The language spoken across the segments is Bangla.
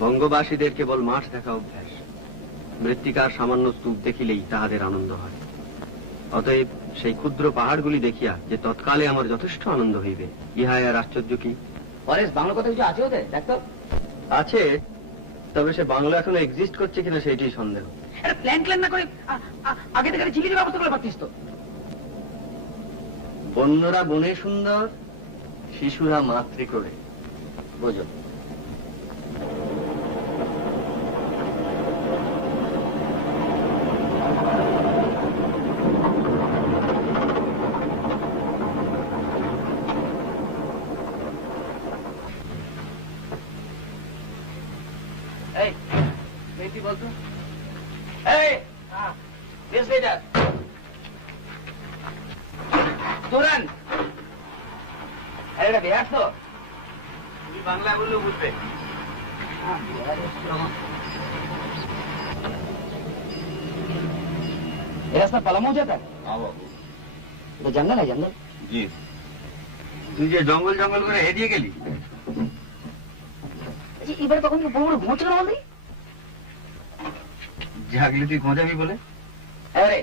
বঙ্গবাসীদের কেবল মাঠ দেখা অভ্যাস, মৃত্তিকার সামান্য স্তূপ দেখিলেই তাহাদের আনন্দ হয়। অতএব সেই ক্ষুদ্র পাহাড়গুলি দেখিয়া যে তৎকালে আমার যথেষ্ট আনন্দ হইবে, ইহাই আর আশ্চর্য কি? পরেশ, বাংলা কথা কিছু আছে ওদের? দেখতো আছে, তবে সে বাংলা এখনো এক্সিস্ট করছে কিনা সেইটাই সন্দেহ। প্ল্যান প্ল্যান না করে আগে থেকে চিঠির ব্যবস্থা করে পারতিস তো। বন্যরা বনে সুন্দর, শিশুরা মাতৃ করে, বোঝো। বলতো তুরান এটা বিহার তো, তুমি বাংলা বললেও বুঝবে। ये रास्ता पलामू जाता है? तो जंगल है, जंगल जी। তুই যে জঙ্গল জঙ্গল করে হেরিয়ে গেলি, এবার তখন বড় বড় ঘুমোচ্ছিল না? জাগলি তুই ঘোঁজাবি বলে? আরে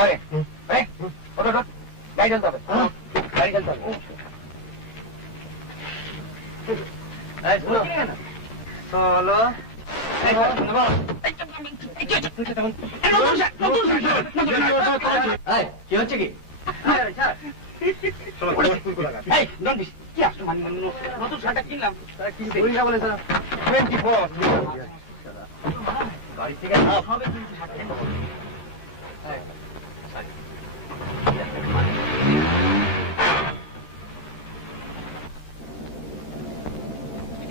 আরে ওটা গাড়ি চলতে হবে, গাড়ি চলতে হবে। চলো কি হচ্ছে কি? নতুন শার্টটা কিনলাম, বলে গাড়ি থেকে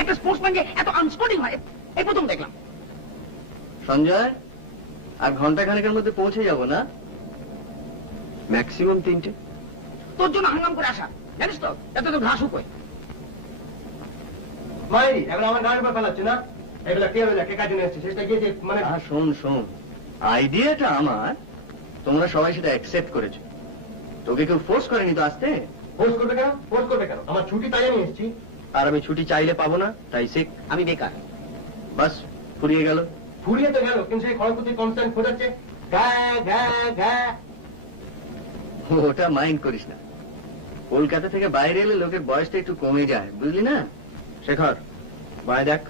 একটা স্পোর্টসম্যানকে এত আনস্পোর্টিং হয় এই প্রথম দেখলাম। সঞ্জয়, আর ঘন্টা খানেকের মধ্যে পৌঁছে যাব না? ম্যাক্সিমাম 3টে। তোর জন্য হাঙ্গাম করে আসা, জানিস তো এত তো ঘাস উপায়। মাইরি এবার আমার গাড়ির উপর ফেলাচ্ছে না, এগুলা কে হয়ে কে কাজে এসছে সেটা গিয়ে মানে। শোন শোন, আইডিয়াটা আমার, তোমরা সবাই সেটা অ্যাকসেপ্ট করেছো, তোকে কেউ ফোর্স করেনি তো আসতে। ফোর্স করবে কেন? ফোর্স করবে কেন? আমার ছুটি তাই আমি এসেছি। আর আমি ছুটি চাইলে পাবো না, তাই শিখ। আমি বেকার। বাস ফুরিয়ে গেল। ফুরিয়ে তো গেল, কিন্তু সেই খড়গপুর কনস্ট্যান্ট খোঁজাচ্ছে ঘা ঘা ঘা। ওটা মাইন্ড করিস না, কলকাতা থেকে বাইরে এলে লোকের বয়সটা একটু কমে যায়, বুঝলি না? শেখর, বাই দেখ।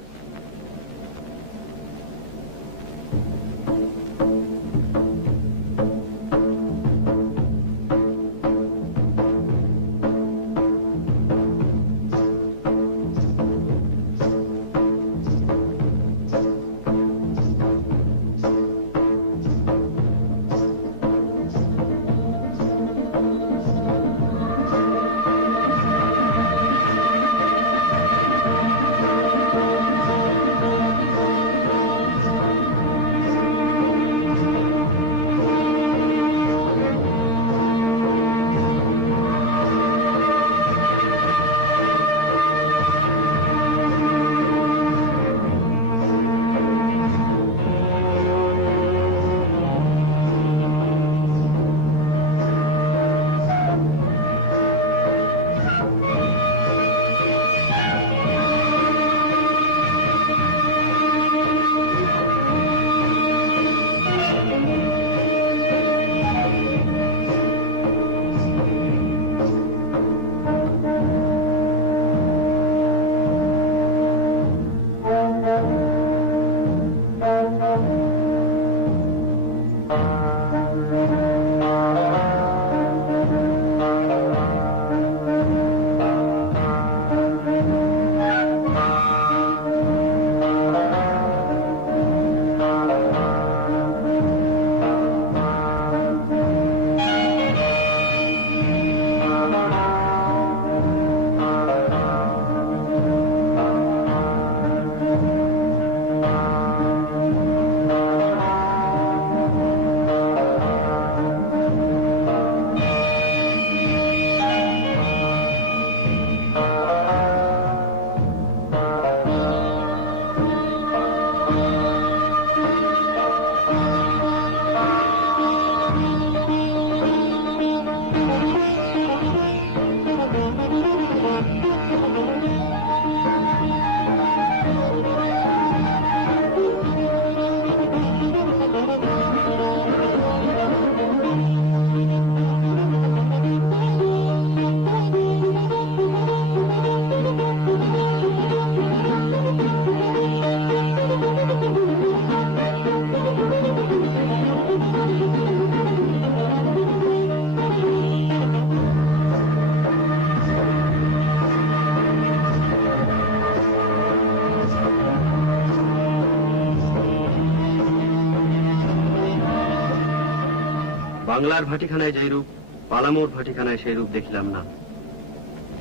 বাংলার ভাটিখানায় যেই রূপ, পালামোর ভাটিখানায় সেই রূপ দেখিলাম না।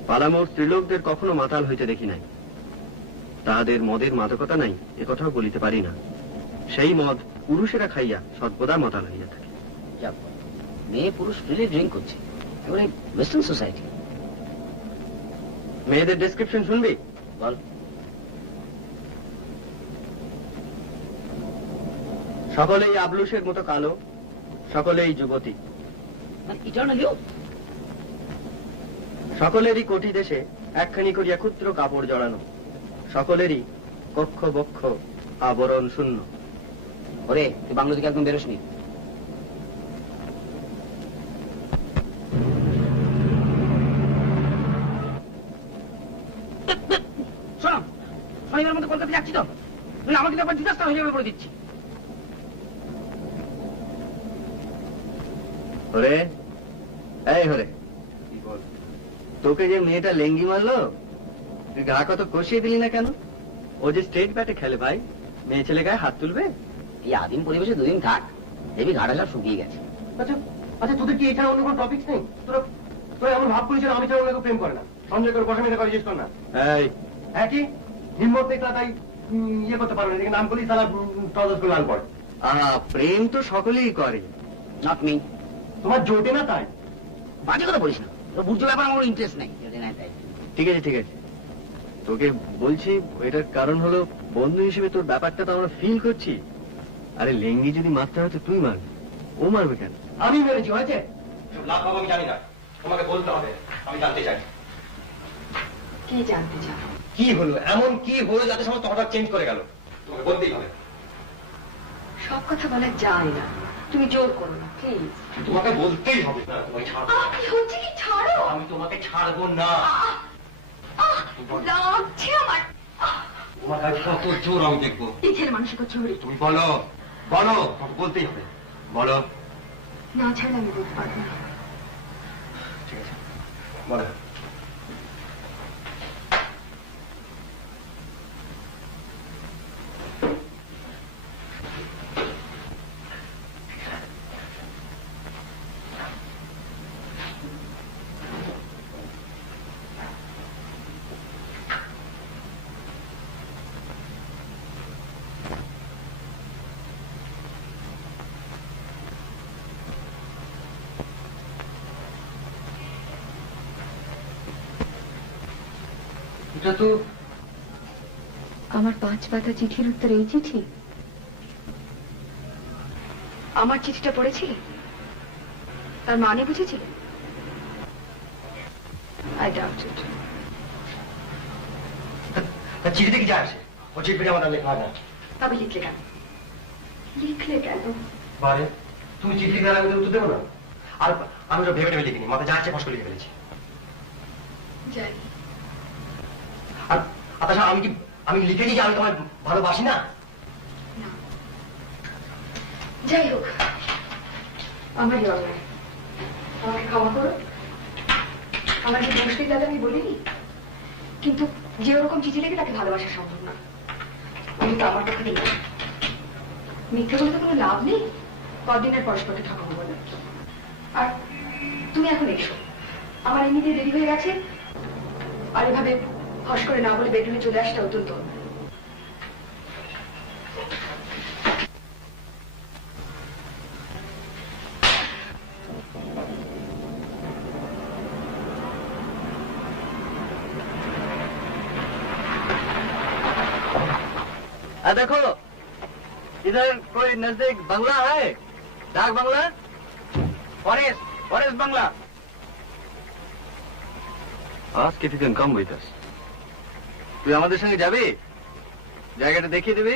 পালামোর স্ত্রীলোকদের কখনো মাতাল হইতে দেখি নাই, তাহাদের মদের মাদকতা নাই এ কথাও বলিতে পারি না। সেই মদ পুরুষেরা খাইয়া সর্বদা মাতাল হইয়া থাকে। মেয়ে পুরুষ ফ্রিলি ড্রিঙ্ক করছে, এবারে ওয়েস্টার্ন সোসাইটি। মেয়েদের ডেসক্রিপশন শুনবি? বল। সকলেই আবলুসের মতো কালো, সকলেই যুবতী, মানে ইটারনালিও সকলেরই কোটি দেশে একখানি করিয়া ক্ষুদ্র কাপড় জড়ানো, সকলেরই কক্ষ বক্ষ আবরণ শূন্য। ওরে তুই বাংলা থেকে একদম বেরোসনি। শোনো, শনিবার মধ্যে কলকাতা যাচ্ছি তো, আমাকে তো একবার ডিজাস্টার হয়ে যাবে বলে দিচ্ছি। হরে, এই হরে, তোকে যে মেয়েটা লেঙ্গি মারলো, তুই গা কত কষিয়ে দিলি না কেন? ও যে স্টেট ব্যাটে খেলে ভাই, মেয়ে ছেলে গায়ে হাত তুলবে? এই আদিম পরিবেশে দুদিন থাক, দেবী ঘাটা সব শুকিয়ে গেছে। আচ্ছা আচ্ছা, তোদের কি এছাড়া অন্য কোনো টপিক নেই? তোরা তোরা এমন ভাব করেছিল আমি ছাড়া অন্য কেউ প্রেম করে না। সঞ্জয় করে বসে মেয়েটা করে জিজ্ঞেস কর না। এই হ্যাঁ কি হিম্মত দেখলা তাই ইয়ে করতে পারবে না, নাম করি সালা টদস করে লাল পড়ে। প্রেম তো সকলেই করে। Not me. তোমার জোটে না তাই। বাজে কথা বলিস না, তোর বুঝতে ব্যাপার আমার ইন্টারেস্ট নেই। ঠিক আছে ঠিক আছে, তোকে বলছি এটার কারণ হলো বন্ধু হিসেবে তোর ব্যাপারটা তো আমরা ফিল করছি। আরে লেঙ্গি যদি মারতে হয় তো তুই মারবি, ও মারবে কেন? আমি মেরেছি, হয়েছে? লাভ পাবো আমি জানি না, তোমাকে বলতে হবে, আমি জানতে চাই। কি জানতে চাও? কি হলো, এমন কি হলো যাতে সমস্ত হঠাৎ চেঞ্জ করে গেল? তোমাকে বলতেই হবে। সব কথা বলা যায় না, তুমি জোর করো না প্লিজ। তোমাকে বলতেই হবে না, তোমাকে ছাড়বো না। কি হচ্ছে কি? ছাড়ো। আমি তোমাকে ছাড়বো না। লাগছে আমার। তোমার কাছে কত জোর আমি দেখবো। এই ছেলে মানুষের ছড়ি। তুমি বলো বলো, তোমাকে বলতেই হবে, বলো। না ছাড়লে আমি বলতে পারবো না। ঠিক আছে বলো। এটা তো আমার 5 পাতা চিঠির উত্তর এই চিঠি? আমার চিঠিটা পড়েছিলে? তার মানে বুঝেছিলে? আই ডাউট ইট। চিঠিতে কি যায় আসে? ও চিঠিটা আমার লেখা হয় না। তবে লিখলে কেন? লিখলে কেন? বারে তুমি চিঠি লিখে আমি উত্তর দেবো না। আর আমি তো ভেবে ভেবে লিখিনি, মাথা যা আছে ফস করে লিখে ফেলেছি। জানি। আর আচ্ছা আমি লিখেছি যে আমি তোমায় ভালোবাসি না। না। যাই হোক, আমারই অন্যায়, আমাকে ক্ষমা করো। আমার যে দোষ নেই দাদা আমি বলিনি, কিন্তু যে ওরকম চিঠি লিখে তাকে ভালোবাসা সম্ভব না। আমি তো আমার পক্ষে দিই। মিথ্যে বলে তো কোনো লাভ নেই, কদিনের পরস্পরকে ঠকাবো বলে। আর তুমি এখন এসো, আমার এমনিতে দেরি হয়ে গেছে। আর এভাবে হস করে না বলে বেডরুমে চলে আসতে অত্যন্ত। देखो इधर कोई नजदीक बंगला है, डाक बंगला, ফরেস্ট ফরেস্ট বাংলা। ask if you can come with us. তুই আমাদের সঙ্গে যাবি, জায়গাটা দেখিয়ে দিবি।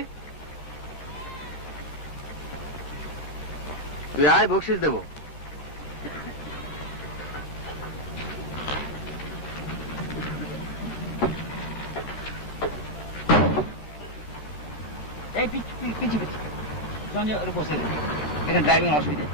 তুই আয়, বকশিস দেবো। এই পিছি পিছি সঞ্জয় ওর বসে দে, এখানে ড্রাইভিং অসুবিধা।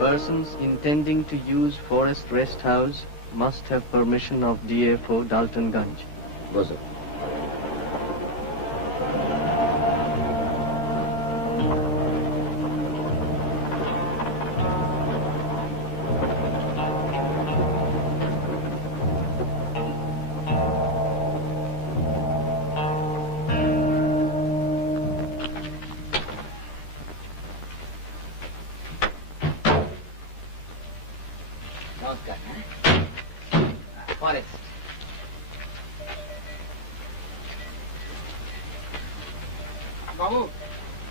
Persons intending to use Forest Rest House must have permission of DFO Daltonganj. বসো। নমস্কার। ফরেস্ট বাবু,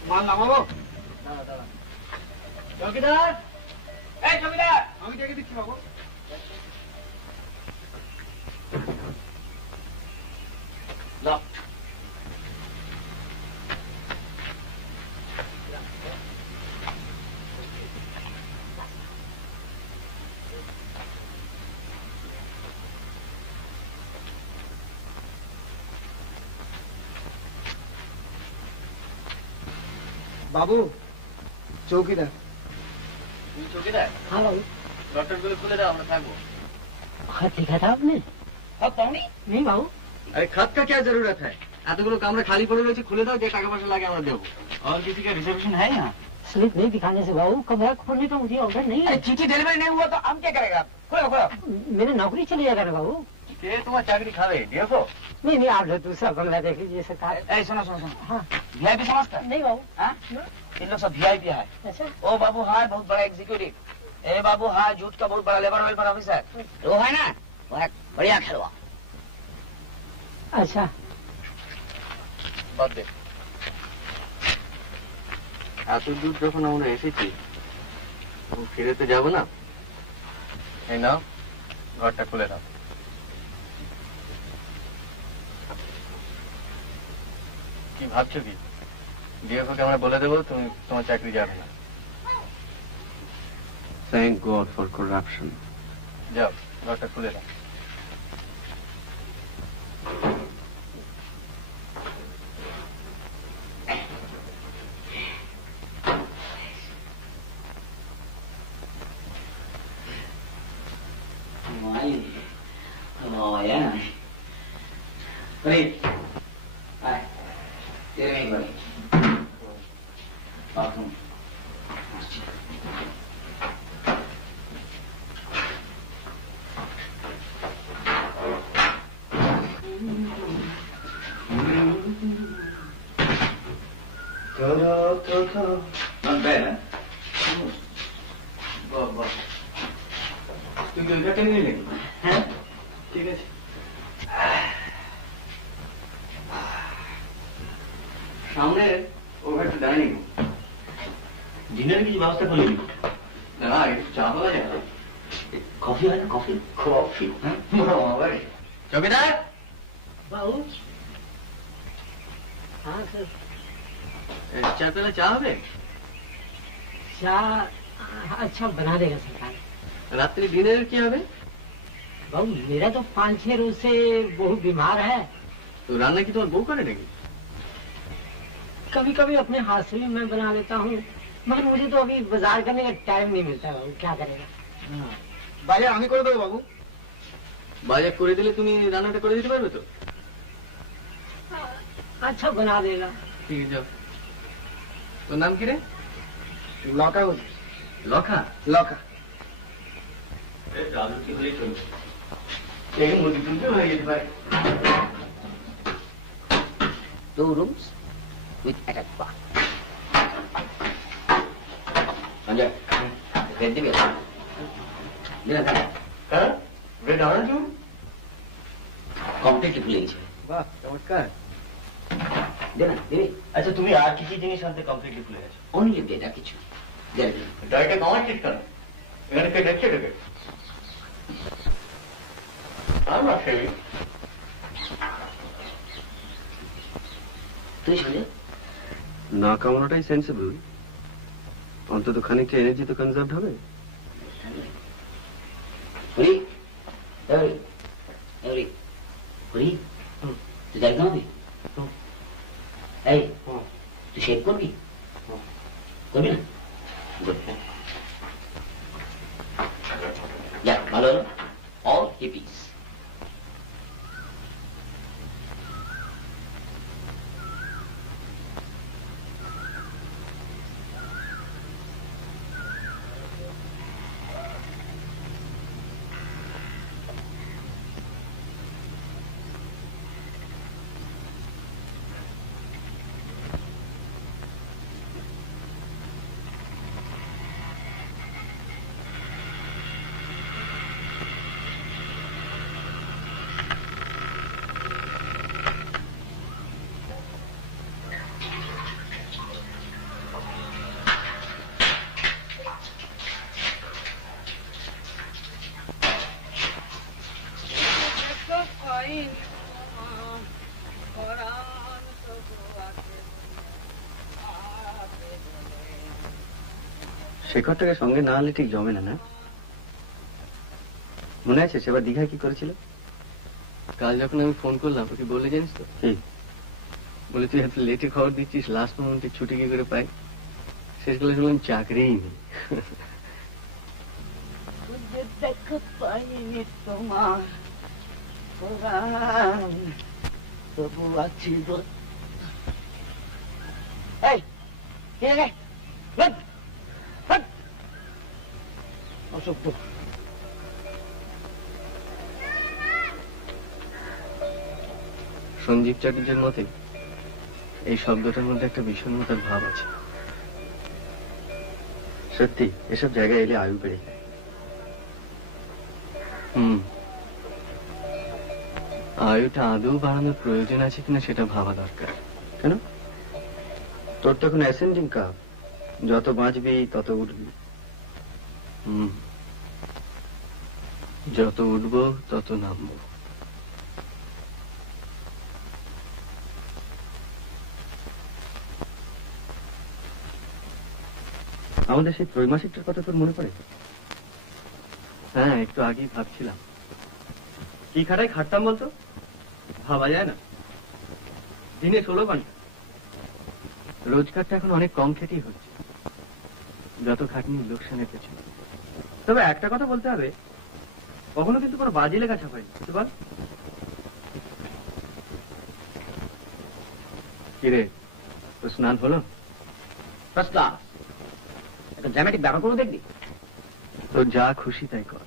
মাল নামাবো? চৌকিদার, এই চৌকিদার, আমি ডেকে দিচ্ছি বাবু। বাবু, চৌকিদার। তুমি চৌকিদার? हाँ बाबू। ডক্টরগুলো খুলে দাও, আমরা থাকবো। खत लिखा था आपने? সব পাওনি? नहीं बाबू। अरे खत का क्या जरूरत है? এতগুলো কামরা খালি পড়ে রয়েছে, খুলে দাও, যে টাকা পয়সা লাগে আমরা দেবো। और किसी का रिजर्वेशन है यहाँ? स्लिप नहीं दिखाने से बाबू कमरा खोलने का मुझे ऑर्डर नहीं है। चिट्ठी डिलीवरी नहीं हुआ तो हम क्या करेगा? खोलो खोलो। मेरी नौकरी चली जाएगा ना बाबू। কে তোমার চাকরি খাবে? ডিএফও? नहीं नहीं, आप दूसरा बंगला देख लीजिए सरकार। ए सुनो सुनो सुनो, हाँ। वीआईपी समझता है? नहीं बाबू। हाँ? इन लोग सब वीआईपी है। अच्छा। ओ बाबू हाँ बहुत बड़ा एग्जीक्यूटिव। ए बाबू हाँ जूट का बहुत बड़ा लेबर वेलफेयर ऑफिसर। वो है ना, वो है बढ़िया खेलवा। अच्छा। বাদ দে। এত দূর যখন আমরা এসেছি, ফিরে তো যাবো না। এই নাও, ঘরটা খুলে দাও। কি ভাবছো কি? ডিএফওকে আমরা বলে দেবো তুমি তোমার চাকরি যাবে না। Thank God for corruption. যাও, ঘরটা খুলে দাও। Oh yeah. Please. Hi. Tell me buddy. Bathroom. Not bad, huh? বাহ তুই কি ওইটা টেনে নিলি? হ্যাঁ ঠিক আছে। সামনে ওভার একটা ডাইনিং ডিনার কিছু ব্যবস্থা করলি না? একটু চা পাওয়া যায়? कॉफी है ना कॉफी? কফি? চৌকিদার, बाबू। हाँ सर। চার পেলা চা হবে? चाय अच्छा बना देगा सरकार। রাত্রি ডিনার কি হবে? बाबू मेरा तो 5-6 रोज से बहुत बीमार है। তো রান্না কি তোমার বউ করে নাকি? कभी कभी अपने हाथ से भी मैं बना लेता हूँ, मगर मुझे तो अभी बाजार करने का टाइम नहीं मिलता बाबू, क्या करेगा। বাজার আমি করে দেবো বাবু। বাজার করে দিলে তুমি রান্নাটা করে দিতে পারবে তো? अच्छा बना देगा। ঠিক আছে, যাও। তোর নাম কি রে? লকা বলছি। লখা? লকা। আলু কি হলেই চলবে, দেখে মুরগি টুনতে হয়ে যেতে পারে। 2 rooms with attached bath. Sanjay, red dibi. Dina kaya. হ্যাঁ, রেড অরেঞ্জ Completely ভুলে গেছি। বাহ চমৎকার। Dina, dibi. আচ্ছা, তুমি আর কি কি জিনিস আনতে কমপ্লিটলি ভুলে গেছো? Only data কিছু। There. ডাইটা কমার ঠিক কেন? এখানে কে দেখছে এটাকে? I'm not shaving. তুই শুনে না কামানোটাই সেন্সিবল। অন্তত খানিকটা এনার্জি তো কনজার্ভ হবে। হরি হরি হরি হরি তুই যাই খাবি? এই তুই শেভ করবি? করবি না? Good. Malone, all hippies. শেখরটাকে সঙ্গে না হলে ঠিক জমে না, না? মনে আছে সেবার দীঘায় কি করেছিল? কাল যখন আমি ফোন করলাম ওকে বলে জানিস তো কি বলে, তুই এত লেটে খবর দিচ্ছিস, লাস্ট মোমেন্টে ছুটি কি করে পাই? শেষকালে শুনলাম চাকরিই নেই। দেখো পাইনি তোমার পরাণ, তবু আছি গো। এই কে রে? অসভ্য। সঞ্জীব চ্যাটার্জির মতে এই শব্দটার মধ্যে একটা বিষণ্ণতার ভাব আছে। সত্যি এসব জায়গায় এলে আয়ু বেড়ে যায়। আয়ুটা আদৌ বাড়ানোর প্রয়োজন আছে কিনা সেটা ভাবা দরকার। কেন? তোর তখন অ্যাসেন্ডিং কাপ, যত বাঁচবি তত উঠবি। যত উঠবো তত নামবো। আমাদের সেই ত্রৈমাসিকটার কথা তোর মনে পড়ে? হ্যাঁ, একটু আগেই ভাবছিলাম কি খাটাই খাটতাম বলতো, ভাবা যায় না। দিনে 16 ঘন্টা। রোজগারটা এখন অনেক কম খেটেই হচ্ছে, যত খাটনি লোকসানের পেছনে। তবে একটা কথা বলতে হবে, কখনো কিন্তু কোনো বাজি লেখা ছাপাইনি, বুঝতে পার? কিরে, তো স্নান হলো? First class. একটা ড্রামাটিক ব্যাপার করে দেখবি? তো যা খুশি তাই কর।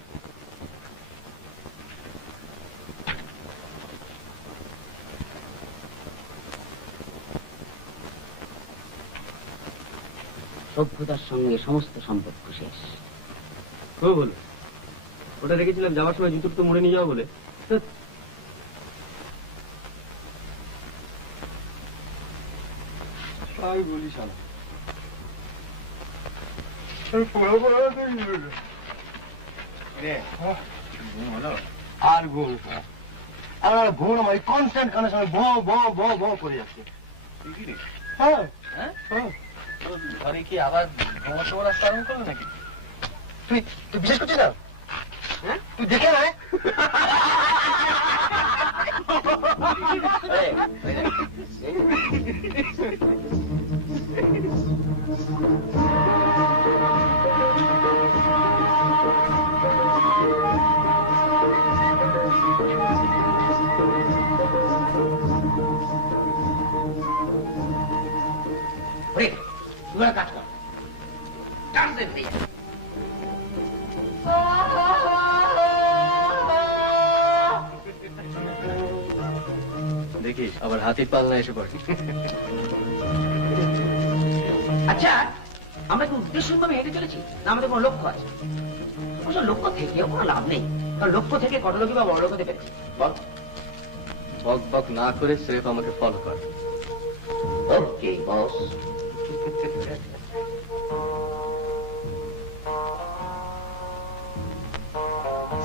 সভ্যতার সঙ্গে সমস্ত সম্পর্ক শেষ। ও বলো, ওটা রেখেছিলাম যাওয়ার সময় জুতোর তো মুড়ে নিয়ে যাওয়া বলে। তাই বলি শালা। আর ঘুম আমার ঘুম আমার কনস্ট্যান্ট কানের সঙ্গে ভ ভ ভ ভ করে যাচ্ছে। হ্যাঁ হ্যাঁ, ঘরে কি আবার ঘুমোর রাস্তা আরম্ভ করলো নাকি? তুই তুই বিশেষ করছিস না? হ্যাঁ, তুই দেখে না? তুই কাজ কর, দেখিস আবার হাতির পালনা এসে পড়ে। আচ্ছা, আমরা কি উদ্দেশ্যভাবে হেঁটে চলেছি না আমাদের কোনো লক্ষ্য আছে? অবশ্য লক্ষ্য থেকেও কোনো লাভ নেই, কারণ লক্ষ্য থেকে কত লোকই বা বড় লোক হতে পেরেছে। বল। বক বক না করে স্রেফ আমাকে ফলো কর। ওকে বস।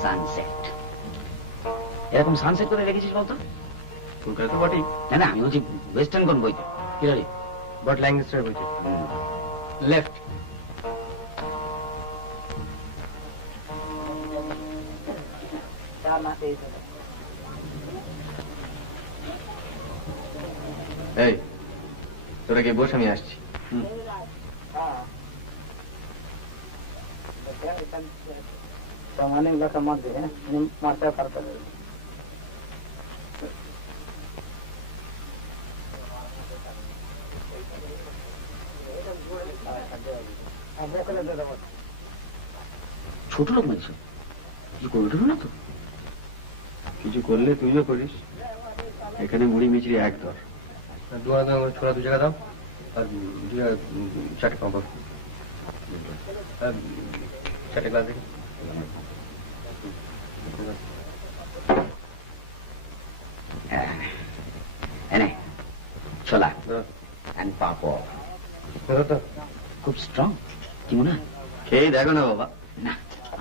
সানসেট, এরকম সানসেট করে রেখেছিস বলতো? কলকাতা তো বটেই। না না, আমি বলছি ওয়েস্টার্ন কোন বইতে? কি জানি বাট ল্যাঙ্গুয়েজটা বলছে লেফট। এই তোরা গিয়ে বস, আমি আসছি। सामान्य लगा मत दे माता करता है ছোট লোক মানছ কিছু করবে না তো কিছু করলে তুইও করিস এখানে মুড়ি মিচড়ি এক দর दो छोड़ा 2 जगह दाओ और 4 खाओ बस 4 ग्लास दे এনে ছোলা এন্ড পাপড় तो খুব স্ট্রং কি মনে হয়? খেয়ে দেখো না বাবা না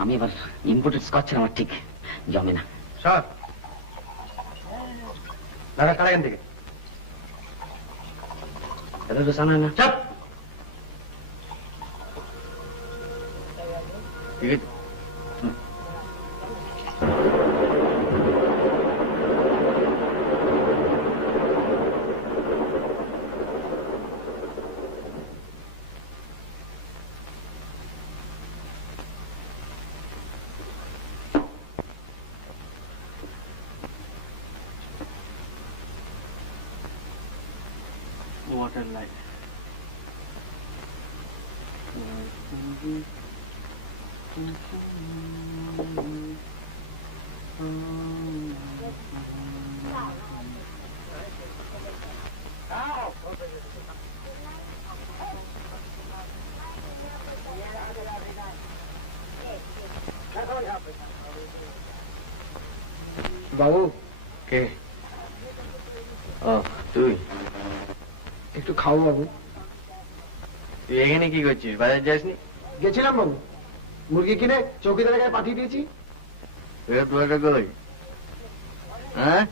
আমি এবার ইম্পোর্টেড স্কচ আমার ঠিক জমে না सर लगा कड़ा के এটা তো জানা না चुप ठीक है Water light. বাবু কে? ও তুই একটু খাও বাবু তুই এখানে কি করছিস বাজার যাসনি? গেছিলাম বাবু মুরগি কিনে চৌকিদারের গায়ে পাঠিয়ে দিয়েছি তোয়াটা কই? হ্যাঁ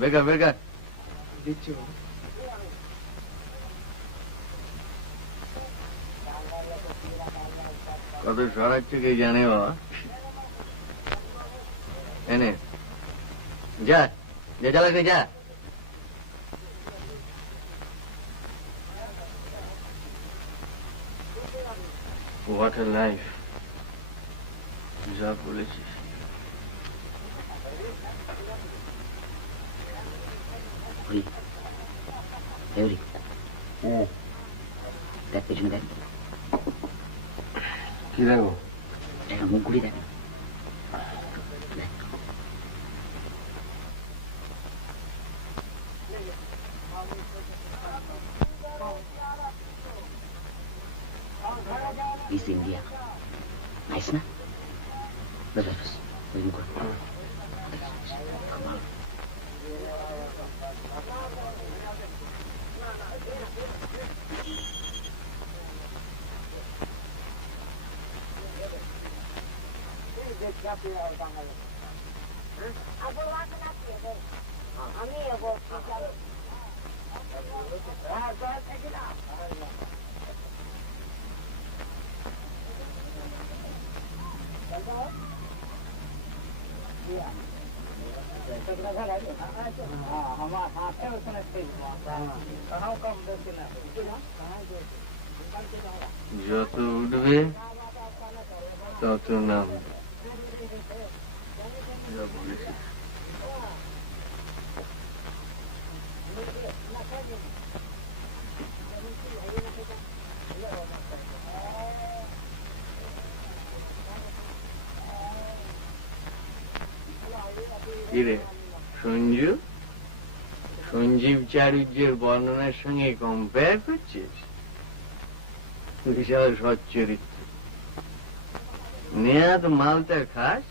বেকার বেকার দিচ্ছি বাবু কত সরাচ্ছে কে জানে বাবা এনে যা যা চালাক যা What a life. যা বলেছিস হরি হরি দেখ পেছনে দেখ কি দেখো দেখা মুখ ঘুরি দেখ East India. Nice, na? Bas. Very good. Come on. যত উঠবে তত নাম যা বলেছিস কিরে সঞ্জু সঞ্জীব চারুজ্যের বর্ণনার সঙ্গে কম্পেয়ার করছিস বিশাল সচ্চরিত্র নেহাত মালটা খাস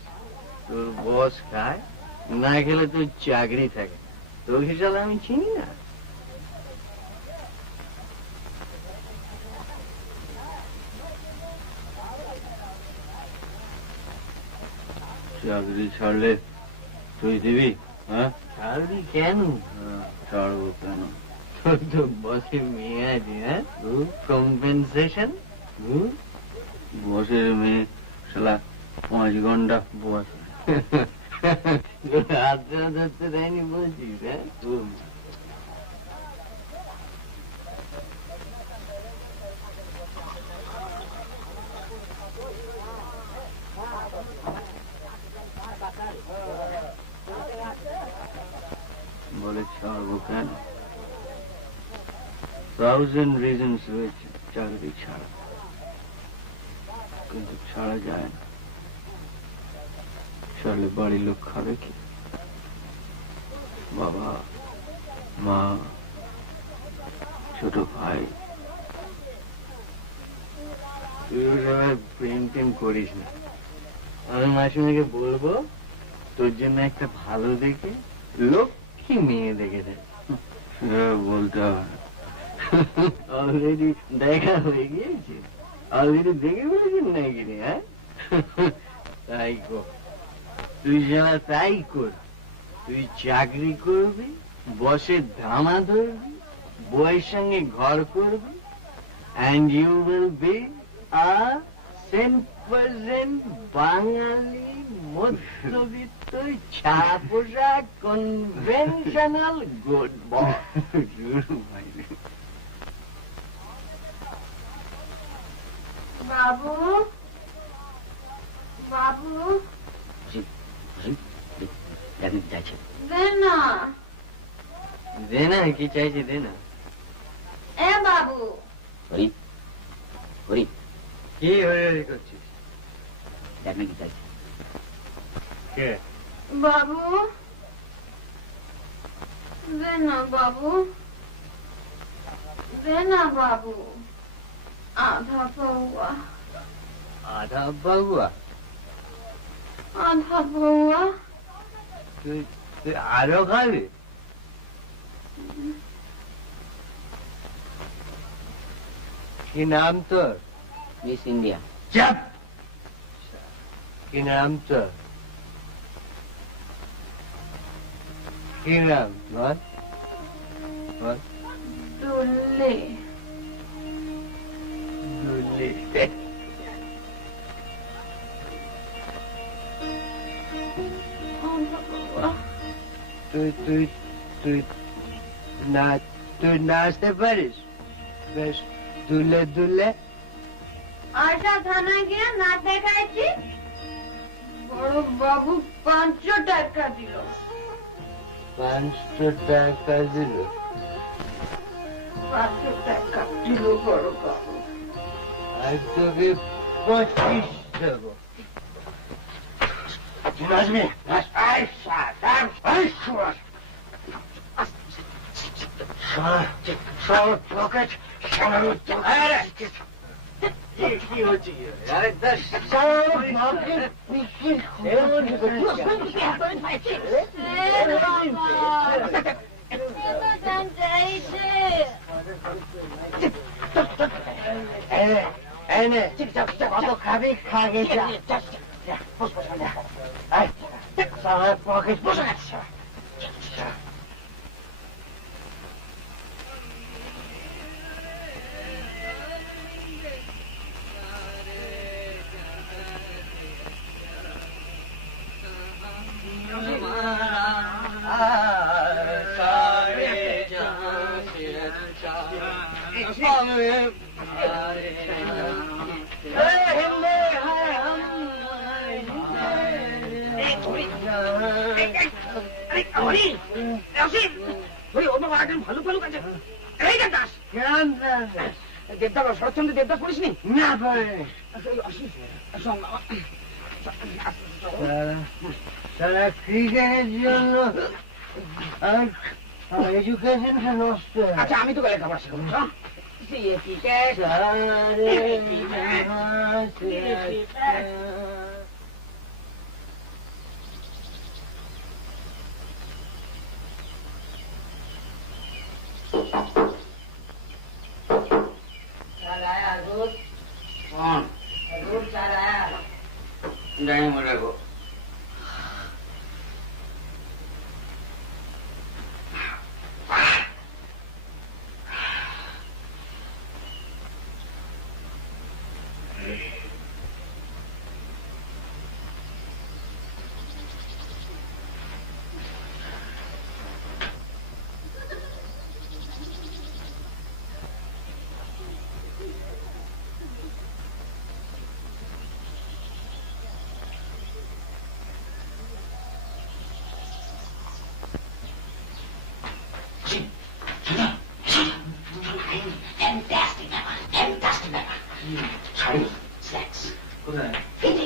তোর বস খায় না খেলে তোর চাকরি থাকে তোর হিসাবে আমি চিনি না চাকরি ছাড়লে তুই দিবি হ্যাঁ ছাড়বি কেন ছাড়বো কেন তোর তো বসের মেয়ে আছে হ্যাঁ কম্পেনসেশন বসের মেয়ে শালা 5 ঘন্টা বস হাতে ধরতে দেয়নি বলছিস হ্যাঁ তাহলে ছাড়বো কেন? 1000 রিজনস রয়েছে চাকরি ছাড়া, কিন্তু ছাড়া যায় না। ছাড়লে বাড়ির লোক খাবে কি? বাবা, মা, ছোট ভাই। তুই ওই প্রেম টেম করিস না। আমি মাসিমাকে বলবো তোর জন্য একটা ভালো দেখে লক্ষ্মী মেয়ে দেখে দেয়। বলতে হবে, অলরেডি দেখা হয়ে গিয়েছে। অলরেডি দেখে ফেলেছেন নাকি রে? হ্যাঁ, তাই কর। তুই যারা তাই কর। তুই চাকরি করবি, বসের ধামা ধরবি, বউয়ের সঙ্গে ঘর করবি, and you will be a 100% বাঙালি মধ্যবিত্ত ছাড়া পোশাক কনভেনশনাল গুড বয়। বাবু, বাবু, চাইছে দে না। দে না, কি চাইছে দে না। এ বাবু, হরি হরি কি হরি করছিস? দেখ না কি চাইছে। কে? বাবু, দে না বাবু, দে না বাবু। আধা পৌয়া। আধা বাবুয়া? আধা পৌয়া। তুই আরো খাবি? কি নাম তোর? Miss India. চাপ। কি নাম তোর? কি নাম? বল বল। দুল্লে। দুল্লি। আধা পৌয়া। তুই তুই তুই তুই নাচতে পারিস? বেশ দুলে দুলে। আশা থানায় গিয়ে নাচ দেখাইছি, বড় বাবু 500 টাকা দিল। 500 টাকা দিল? 500 টাকা দিল বড় বাবু। আর তোকে 25 দেবো। নাচবি? কি হচ্ছে? কত খাবি খাগে পকেট বসে গেছে। দেবদা শরৎচন্দ্র দেবদা পড়িসনি? না পারে সারা ক্রিকেটের জন্য এডুকেশনটা নষ্ট। আচ্ছা আমি তো গেলে খাবার শেখাবো।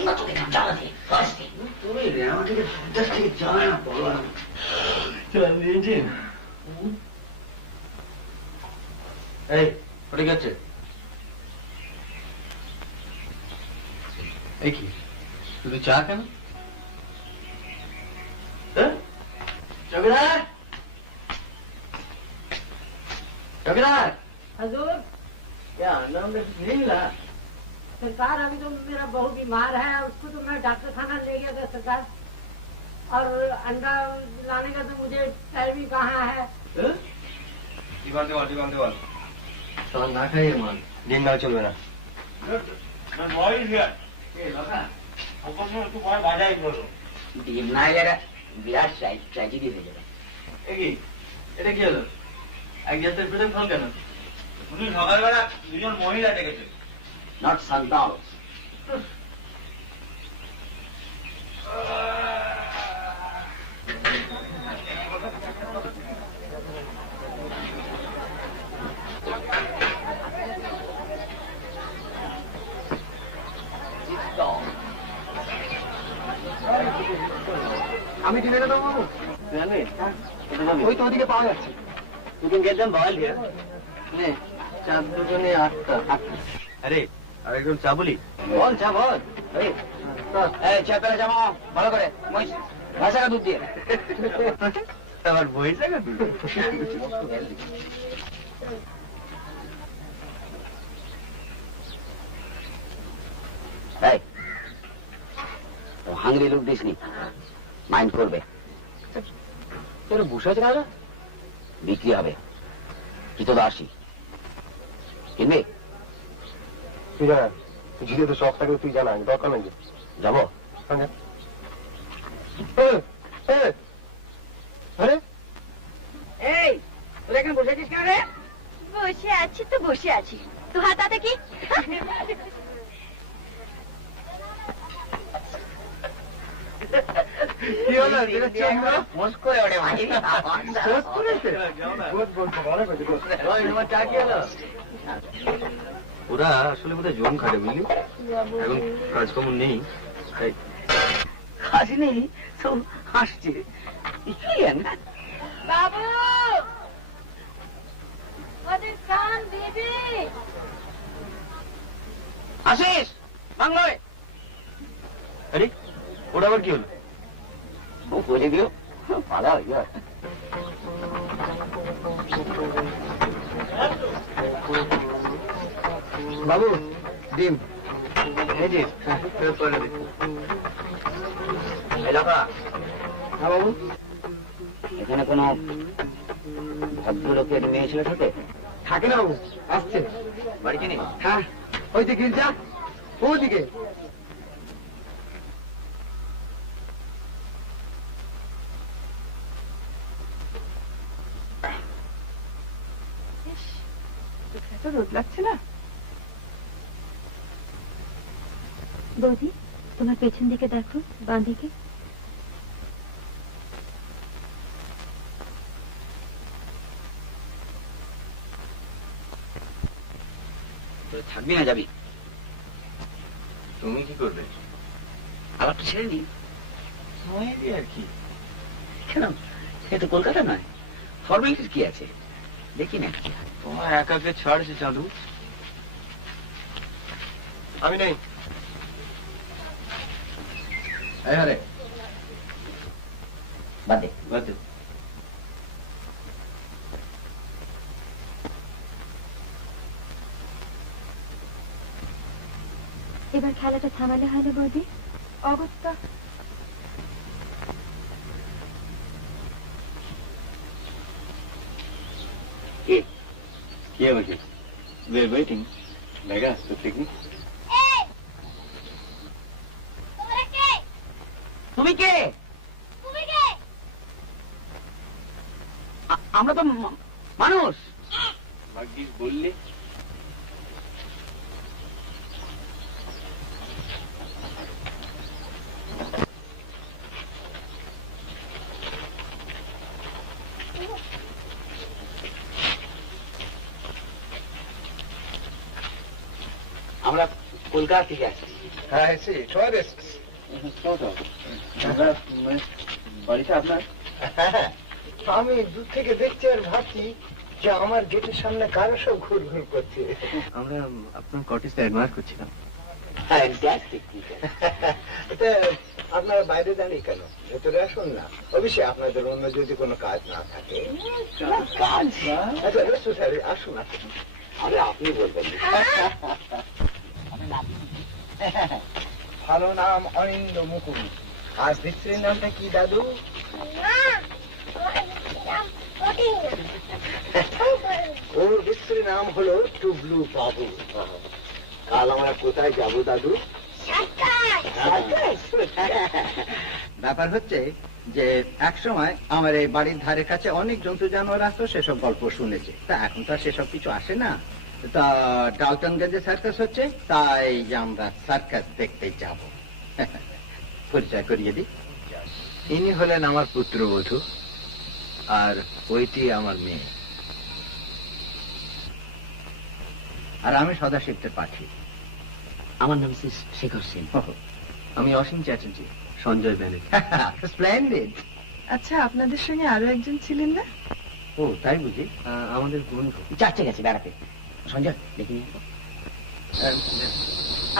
তিনবার চোখে চালা দিয়ে ফার্স্ট তুমি আমাকে জাস্ট ঠিক জানা না বলো না চল নিয়ে এই ওটা গেছে এই কি শুধু চা কেন চৌকিদার चौकीदार हजूर क्या नाम नहीं मिला सरकार अभी तो मेरा बहू बीमार है उसको तो मैं डॉक्टर खाना ले गया था सरकार और अंडा लाने का तो मुझे टाइम ही कहाँ है दीवान साल ना खाइए मान दिन ना चलবে না ডিম না এলে বিরাট ট্র্যাজেডি হয়ে যাবে এটা কি হলো এক জাতের পেটে ফল কেন উনি সকালবেলা দুজন মহিলা ডেকেছে নট সন্তান আমি কিনে দেবো বাবু ওই তো ওদিকে পাওয়া যাচ্ছে You can get them boiled here. নে চার দুজনে আটটা আরে আর একজন চা বলি বল চা বল এই চা পেলে জামা ভালো করে মহিষ ভাষাটা দুধ দিয়ে আমার বই জায়গা এই তো হাঙ্গরি লুক দিসনি মাইন্ড করবে তোর বসে আছে না বিক্রি হবে কি তো আসি কিনবে তুই জানা জিরে তো শখ থাকলে তুই জানা দরকার নাই যাবো আরে এই তোরা এখানে বসে আছিস কেন রে বসে আছি তো বসে আছি তো হাতাতে কি কি হলো মোস করে ওঠে মাঝে চা কি হলো ওরা আসলে বোধহয় জম খাটে বুঝলি এখন কাজকর্ম নেই তাই হাসি নেই সব হাসছে বাবু ওদের কান দিবি আসিস বাংলায় আরে ওরা আবার কি হলো করে দিও পালা হয়ে যায় বাবু ডিম এই যে ফেরত করে দে এলাকা হ্যাঁ বাবু এখানে কোনো ভদ্রলোকের মেয়ে ছেলে থাকে থাকে না বাবু আসছে বাড়িতে নেই হ্যাঁ ওই দিকে গির্জা ওদিকে এত রোদ লাগছে না বৌদি তোমার পেছন দিকে দেখো বাঁ দিকে থাকবি না যাবি তুমি কি করবে আবার তো ছেড়ে নি সময় দিয়ে আর কি কেন এ তো কলকাতা নয় ফর্মালিটিস কি আছে দেখি না তোমার একাকে ছাড়ছে চাঁদু আমি নেই আরে বাদ দে বাদ দে এবার খেলাটা থামালে হয় না বৌদি অবস্থা কি হবে কি we're waiting দেখা তো পিকনিক তুমি কে আমরা তো মানুষ ভাগ্যিস বললে আমরা কলকাতা থেকে আসছি I see. Tourists. বাড়িটা আপনার? আমি দূর থেকে দেখছি আর ভাবছি যে আমার গেটের সামনে কারো সব ঘুর ঘুর করছে। আমরা আপনার কটেজটা অ্যাডমায়ার করছিলাম। এটা আপনারা বাইরে দাঁড়িয়ে কেন? ভেতরে আসুন না। অবশ্যই আপনাদের অন্য যদি কোনো কাজ না থাকে। আচ্ছা এসো স্যার, আসুন আসুন। আরে আপনি বলবেন। ভালো নাম অনিন্দ মুকুন্দ। আর স্ত্রীর নামটা কি দাদু? ওর স্ত্রীর নাম হলো টুবলু বাবু। কাল আমরা কোথায় যাবো দাদু? ব্যাপার হচ্ছে যে এক সময় আমার এই বাড়ির ধারে কাছে অনেক জন্তু জানোয়ার আসতো, সেসব গল্প শুনেছে। তা এখন তো আর সেসব কিছু আসে না। তা ডালটনগঞ্জে সার্কাস হচ্ছে, তাই আমরা সার্কাস দেখতে যাব। পরিচয় করিয়ে দিই, ইনি হলেন আমার পুত্রবধূ আর ওইটি আমার মেয়ে। আর আমি সদাশিবদের পাঠি। আমার নাম শেখর সিং। আমি অসীম চ্যাটার্জি, সঞ্জয় ব্যানার্জি। স্প্লেন্ডিড। আচ্ছা, আপনাদের সঙ্গে আরো একজন ছিলেন না? ও তাই বুঝি? আমাদের বন্ধু। চার্চে গেছে বেড়াতে। সঞ্জয় দেখি নিয়ে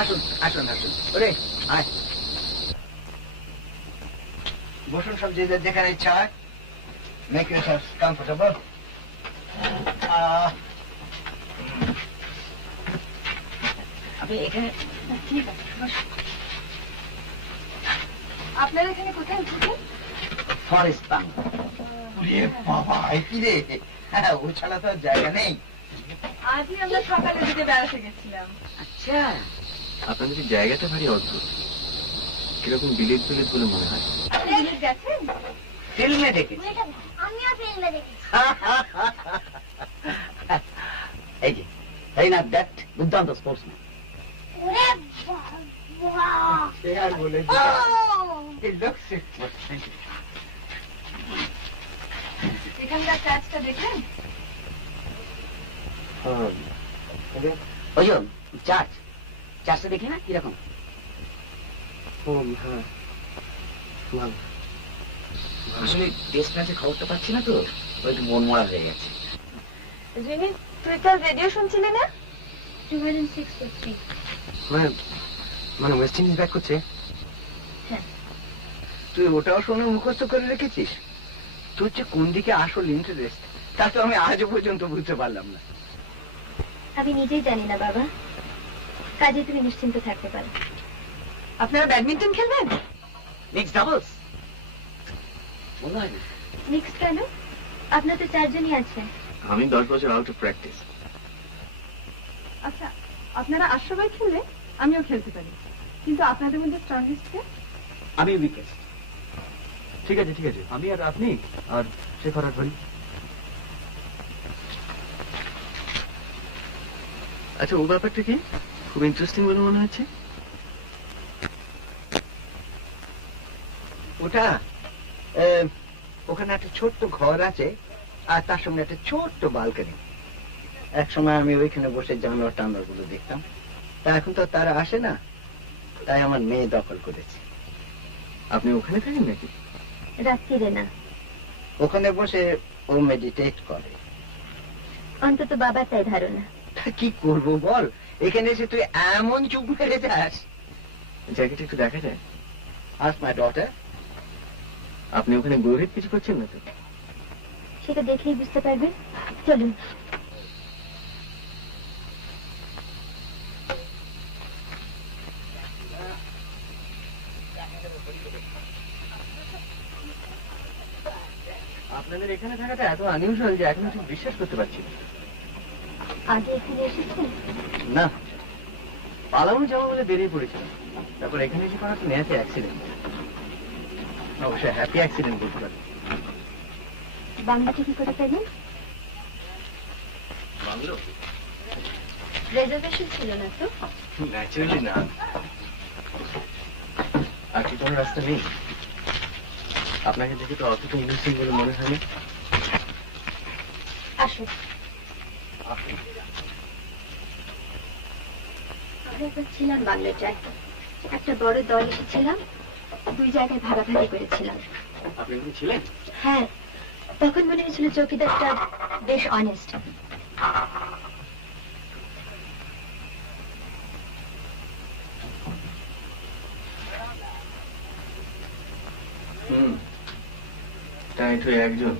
আসুন আসুন আসুন, ওরে আয় বসুন, সব যে যেখানে ইচ্ছা হয়। Make yourself comfortable. আপনি এখানে? ঠিক আছে, বসুন। আপনারা এখানে কোথায় উঠেছেন? Forest pump. ওরে বাবা, কি রে! হ্যাঁ, ও ছাড়া তো আর জায়গা নেই। আজই আমরা সকালে দিকে বেড়াতে গেছিলাম। আচ্ছা, আপনাদের এই জায়গাটা ভারী অদ্ভুত, কিরকম বিলেত বিলেত বলে মনে হয়। আপনি বিলেত গেছেন? ফিল্মে দেখেছি। আমিও ফিল্মে দেখেছি। এই যে রীনাথ দত্ত, দুর্দান্ত স্পোর্টসম্যান। ওরে বাবা! সে আর বলে ও! এখানকার কাজটা দেখলেন? ওই যে চার্চটা দেখি না কিরকম? হ্যাঁ, ভালো। আসলে টেস্ট ম্যাচের খবরটা পাচ্ছি না তো, ওই একটু মন মরা হয়ে গেছে। জিনি, তুই কাল রেডিও শুনছিলি না? 2006 মানে ওয়েস্ট ইন্ডিজ ব্যাক করছে। তুই ওটাও শুনে মুখস্থ করে রেখেছিস? তোর যে কোন দিকে আসল ইন্টারেস্ট তা তো আমি আজও পর্যন্ত বুঝতে পারলাম না। আমি নিজেই জানি না বাবা, কাজে তুমি নিশ্চিন্ত থাকতে পারো। আপনারা ব্যাডমিন্টন খেলবেন? মিক্স ডাবলস মনে হয় না। মিক্স কেন? আপনার তো 4 জনই আছে। আমি 10 বছর আউট অফ প্র্যাকটিস। আচ্ছা, আপনারা আর সবাই খেললে আমিও খেলতে পারি, কিন্তু আপনাদের মধ্যে স্ট্রংগেস্ট কে? আমি উইকেট। ঠিক আছে ঠিক আছে, আমি আর আপনি আর শেখর আর ধরি। আচ্ছা, ও ব্যাপারটা কি খুব ইন্টারেস্টিং বলে মনে হচ্ছে। ওটা ওখানে একটা ছোট্ট ঘর আছে আর তার সঙ্গে একটা ছোট্ট বালকনি। এক সময় আমি ওইখানে বসে জানোয়ার টানোয়ার গুলো দেখতাম। তা এখন তো তারা আসে না, তাই আমার মেয়ে দখল করেছে। আপনি ওখানে থাকেন নাকি? রাত্রিরে না, ওখানে বসে ও মেডিটেট করে। অন্তত বাবা তাই ধারণা। কি করবো বল, এখানে এসে তুই এমন চুপ মেরে যাস। জায়গাটা একটু দেখা যায়? Ask my daughter. আপনি ওখানে গৌরীর কিছু করছেন না তো? সেটা দেখলেই বুঝতে পারবেন। চলুন। আপনাদের এখানে থাকাটা এত আনইউজুয়াল যে এখনো ঠিক বিশ্বাস করতে পারছি না। আগে এখানে এসেছেন? না, পালানো যাবো বলে বেরিয়ে পড়েছিলাম, তারপর এখানে এসে কোনো একটা ন্যাচে অ্যাক্সিডেন্ট। অবশ্যই হ্যাপি অ্যাক্সিডেন্ট বলতে পারি। বাংলাটা কি করে পেলেন? বাংলো রেজার্ভেশন ছিল না তো? ন্যাচারালি না। আর কি কোনো রাস্তা নেই? আপনাকে দেখে তো অতটা ইনোসেন্ট বলে মনে হয়নি। আসুন। আমি একবার ছিলাম বাংলাটায়, একটা বড় দল এসেছিলাম, 2 জায়গায় ভাগাভাগি করেছিলাম। আপনি কি ছিলেন? হ্যাঁ, তখন মনে হয়েছিল চৌকিদারটা বেশ অনেস্ট। টাইট হয়ে একজন।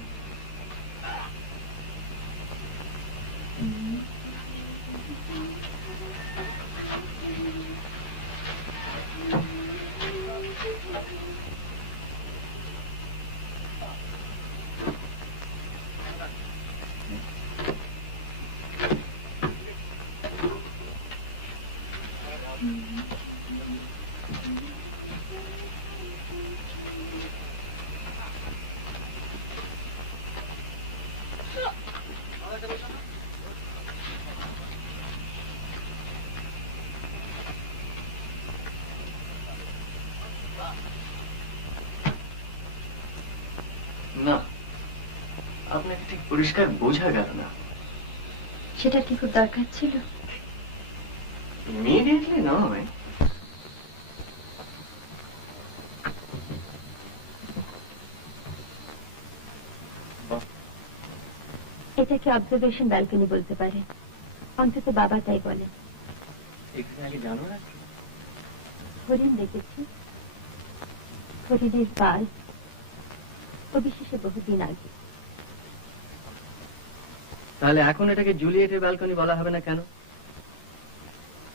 না, আপনাকে ঠিক পরিষ্কার বোঝা গেল না। সেটার কি খুব দরকার ছিল? ইমিডিয়েটলি নয়। এটাকে অবজারভেশন ব্যালকনি বলতে পারে, অন্তত বাবা তাই বলে। এখানে আগে জানো না? হরিণ দেখেছি, হরিণের পাল, অবিশেষে বহুদিন আগে। তাহলে এখন এটাকে জুলিয়েটের ব্যালকনি বলা হবে না কেন?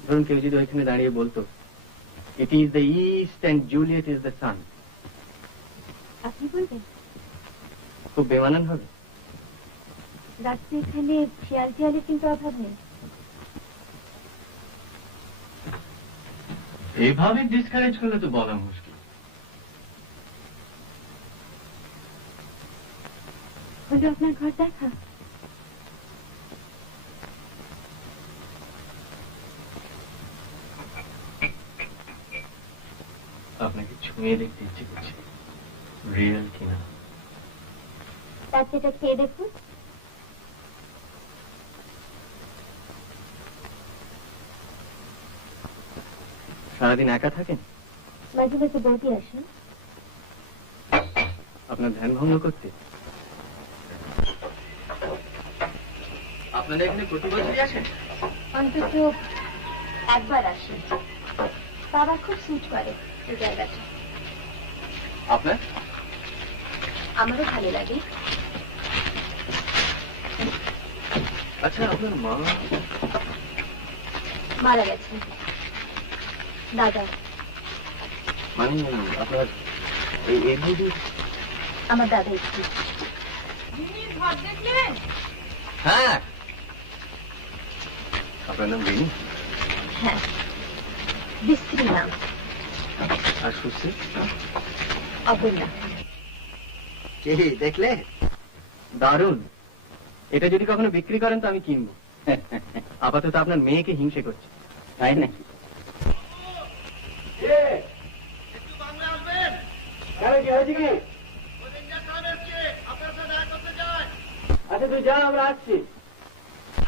ধরুন কেউ যদি ওইখানে দাঁড়িয়ে বলতো, it is the east and Juliet is the sun, আপনি বলবেন? খুব বেমানান হবে। রাত্রে এখানে শিয়াল টিয়ালের কিন্তু অভাব নেই। এইভাবে ডিসকারেজ করলে তো বলা মুশকিল। হলো আপনার ঘর দেখা? আপনাকে ছুঁয়ে দেখতে ইচ্ছে করছে, রিয়েল কিনা। তার সেটা খেয়ে দেখুন। সারাদিন একা থাকেন? মাঝে মাঝে বৌদি আসেন। আপনার ধ্যান ভঙ্গ করতে? আপনারা এখানে প্রতি বছরই আসেন? অন্তত একবার আসেন। বাবা খুব সুট করে এই জায়গাটা। আপনার? আমারও ভালো লাগে। আচ্ছা, আপনার মা মারা গেছেন। দাদা মানে আপনার এই বুঝি? আমার দাদা একটু। ঘর দেখলেন? হ্যাঁ। আপনার নাম রিনি? হ্যাঁ, বিশ্রী নাম। আর সুশ্রী? অপর্ণা। কি দেখলে? দারুণ। এটা যদি কখনো বিক্রি করেন তো আমি কিনবো। আপাতত আপনার মেয়েকে হিংসে করছে। তাই নাকি? আচ্ছা তুই যা, আমরা আসছি।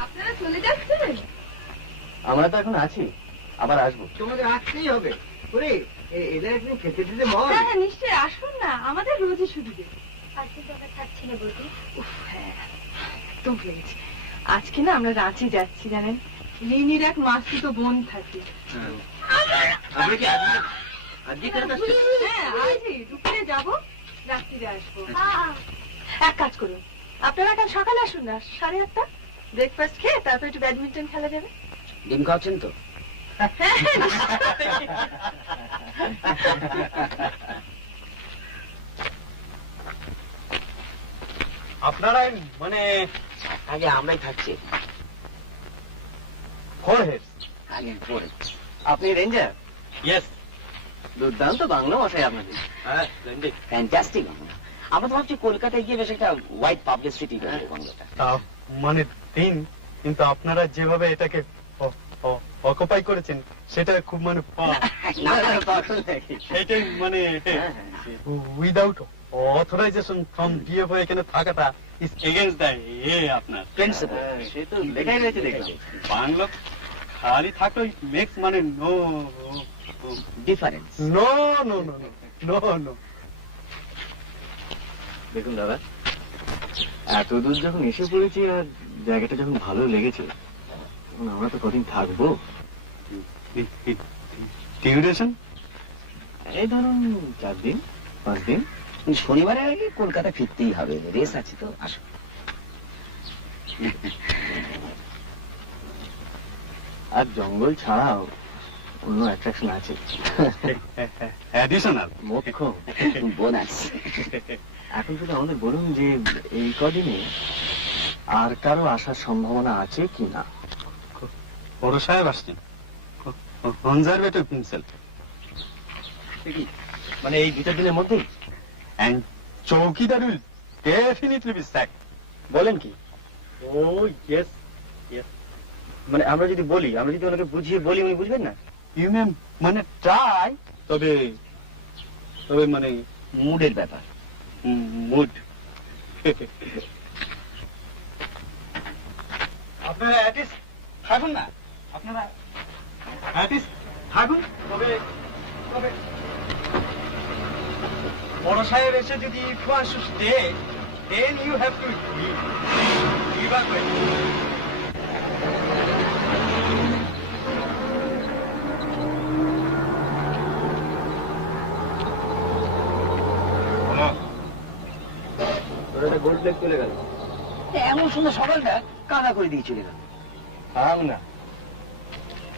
আপনারা চলে যাচ্ছেন? আমরা তো এখন আছি, আবার আসবো। তোমাদের আসতেই হবে। ওরে এদের একদিন খেতে দিতে মন। হ্যাঁ হ্যাঁ, নিশ্চয়ই আসুন না, আমাদের রোজই সুবিধে। আজকে দাদা থাকছি না বৌদি। উফ, হ্যাঁ একদম ভেবেছি। আজকে না আমরা রাঁচি যাচ্ছি জানেন, রিনির এক মাসিতো বোন থাকে। আপনি কি আজকে কেন আসছেন? হ্যাঁ, আজই দুপুরে যাবো, রাত্রিরে আসবো। এক কাজ করুন, আপনারা কাল সকালে আসুন না, 8:30। ব্রেকফাস্ট খেয়ে তারপর একটু ব্যাডমিন্টন খেলা যাবে। ডিম খাওয়াচ্ছেন তো? আপনারাই মানে আগে আমরাই থাকছি। আপনি রেঞ্জার? ইয়েস। দুর্দান্ত বাংলা মশাই আপনাদের। হ্যাঁ, ফ্যান্টাস্টিক। আমরা তো ভাবছি কলকাতায় গিয়ে বেশ একটা হোয়াইট পাবলিসিটি করবো বাংলাটা। মানে দিন, কিন্তু আপনারা যেভাবে এটাকে অকুপাই করেছেন সেটা খুব মানে সেটাই মানে উইদাউট অথরাইজেশন ফ্রম ডিএফও এখানে থাকাটা ইজ এগেইনস্ট দ্য আপনার প্রিন্সিপাল। সে তো লেখাই রয়েছে দেখলাম। বাংলা খালি থাকলে মেক্স মানে no difference. No no no no no no. দেখুন দাদা, এত দূর যখন এসে পড়েছি আর জায়গাটা যখন ভালো লেগেছে, তখন আমরা তো কদিন থাকবো। ডিউরেশন এই ধরুন 4 দিন 5 দিন। শনিবারের আগে কলকাতা ফিরতেই হবে, রেস আছে তো। আসো। আর জঙ্গল ছাড়াও অন্য অ্যাট্রাকশন আছে। অ্যাডিশনাল মোক্ষম বোনাস। এখন শুধু আমাদের বলুন যে এই কদিনে আর কারো আসার সম্ভাবনা আছে কি না? বড় সাহেব আসছেন, কনজারভেটিভ হিমসেলফ, মানে এই 2-4 দিনের মধ্যেই? and চৌকিদার will definitely be sacked. বলেন কি? ও ইয়েস ইয়েস। মানে আমরা যদি বলি, আমরা যদি ওনাকে বুঝিয়ে বলি, উনি বুঝবেন না? You may মানে ট্রাই, তবে তবে মানে মুডের ব্যাপার। মুড। আপনারা অ্যাটলিস্ট থাকুন না, আপনারা অ্যাটলিস্ট থাকুন। তবে তবে বড় সাহেব এসে যদি if you want to stay, then you have to leave. Leave our way. ওরা একটা গোল্ড প্লেট চলে গেল। এমন সুন্দর সকালটা কাদা করে দিয়ে চলে গেল। থাম না,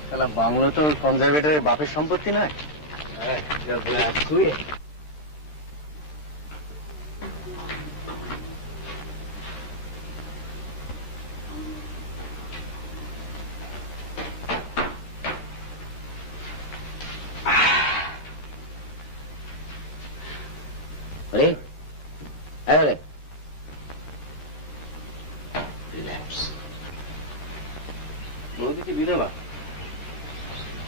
তাহলে বাংলা তো কনজারভেটরের বাপের সম্পত্তি নয়। শুয়ে বলে বলে রিল্যাক্স। বৌদিকে বিধবা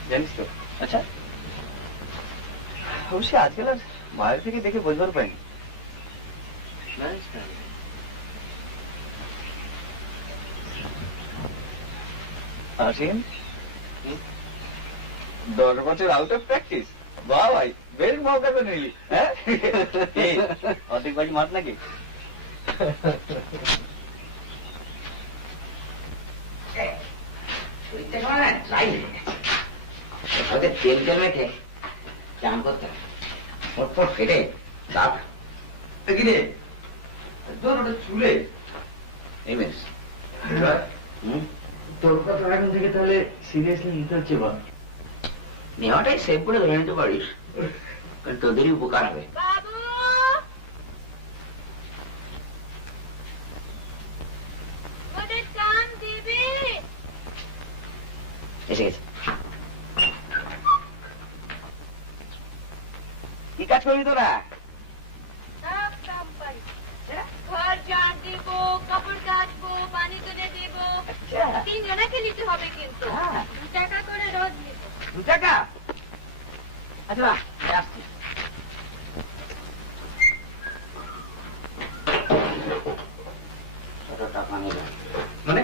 জানিস তো? আচ্ছা, অবশ্যই আজকাল আর বাইরে থেকে দেখে বোঝবার পাইনি। আসেন 10 বছর আউট অফ প্র্যাকটিস। বাহ ভাই, বেশ মৌকা তো নিলি। হ্যাঁ, অর্ধেক বাড়ি মাঠ নাকি? শরীরটা কেমন না ড্রাই হয়ে গেছে। ওদের তেল তেল মেখে চান করতে হবে, ফটফট ফেটে দাঁত কিরে তোর ওটা চুলে এমএস। তোর কথা এখন থেকে তাহলে সিরিয়াসলি নিতে হচ্ছে। বা নেওয়াটাই সেভ করে ধরে নিতে পারিস, কারণ তোদেরই উপকার হবে। বাবু ওদের কান দিবি? এসে গেছে। কি কাজ করবি তোরা? সব কাম পারি। ঘর ঝাড় দিব, কাপড় কাচবো, পানি তুলে দিব। আচ্ছা 3 জনাকে নিতে হবে কিন্তু। হ্যাঁ। 2 টাকা করে রোজ নিব। 2 টাকা? আচ্ছা আসছি। মানে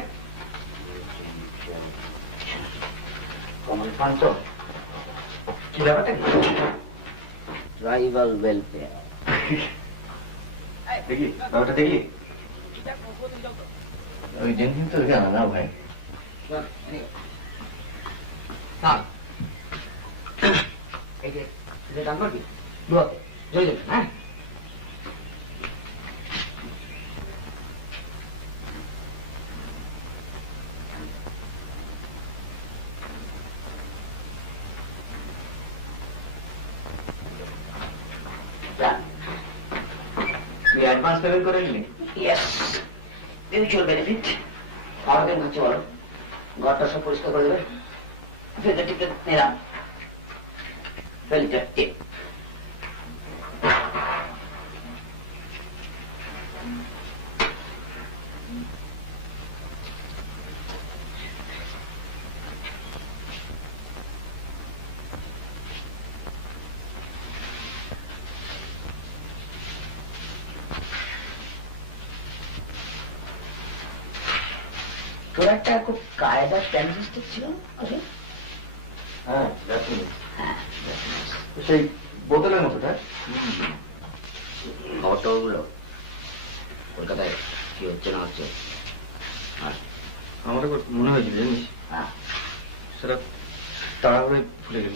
কমন ফান্ড তো কি ব্যাপারটা? Tribal welfare. দেখি ব্যাপারটা দেখি। ওই দিন কিন্তু জানা না ভাই। এই যে দাম করবি দুয়াতে জয় দেবেন। হ্যাঁ তুই অ্যাডভান্স পেমেন্ট করে নিলি? Yes, mutual benefit. আরো দিন হচ্ছে বলো, ঘরটা সব পরিষ্কার করে দেবে। ফেলে টিকে নিলাম, ফেলিটা টিপ। তোর একটা খুব কায়দার ট্রানজিস্টার ছিল? হ্যাঁ হ্যাঁ সেই বোতলের মতোটা? খবরগুলো কলকাতায় কি হচ্ছে না হচ্ছে আমার একবার মনে হয়েছিল জানিস, সেটা তাড়াহুড়োয় ভুলে গেল।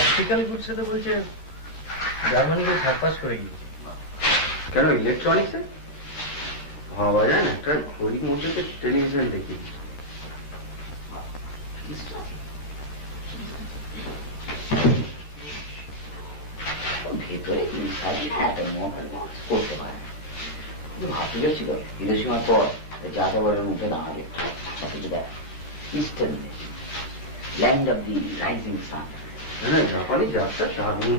অপটিক্যাল গুডসে তো বলছে জার্মানিকে সারপাস করে গিয়েছে। কেন ইলেকট্রনিক্সে ভাবা যায় না? একটা ঘড়ির মধ্যে টেলিভিশন দেখি। ভেতরে করতে পারে না, ভাবতে গেছিল ঈদের সময় পর যাতে বলে মুখে দাঁড়াবে কিছু দেখ eastern land of the rising sun. হ্যাঁ, জাপানি যাত্রা দারুণ।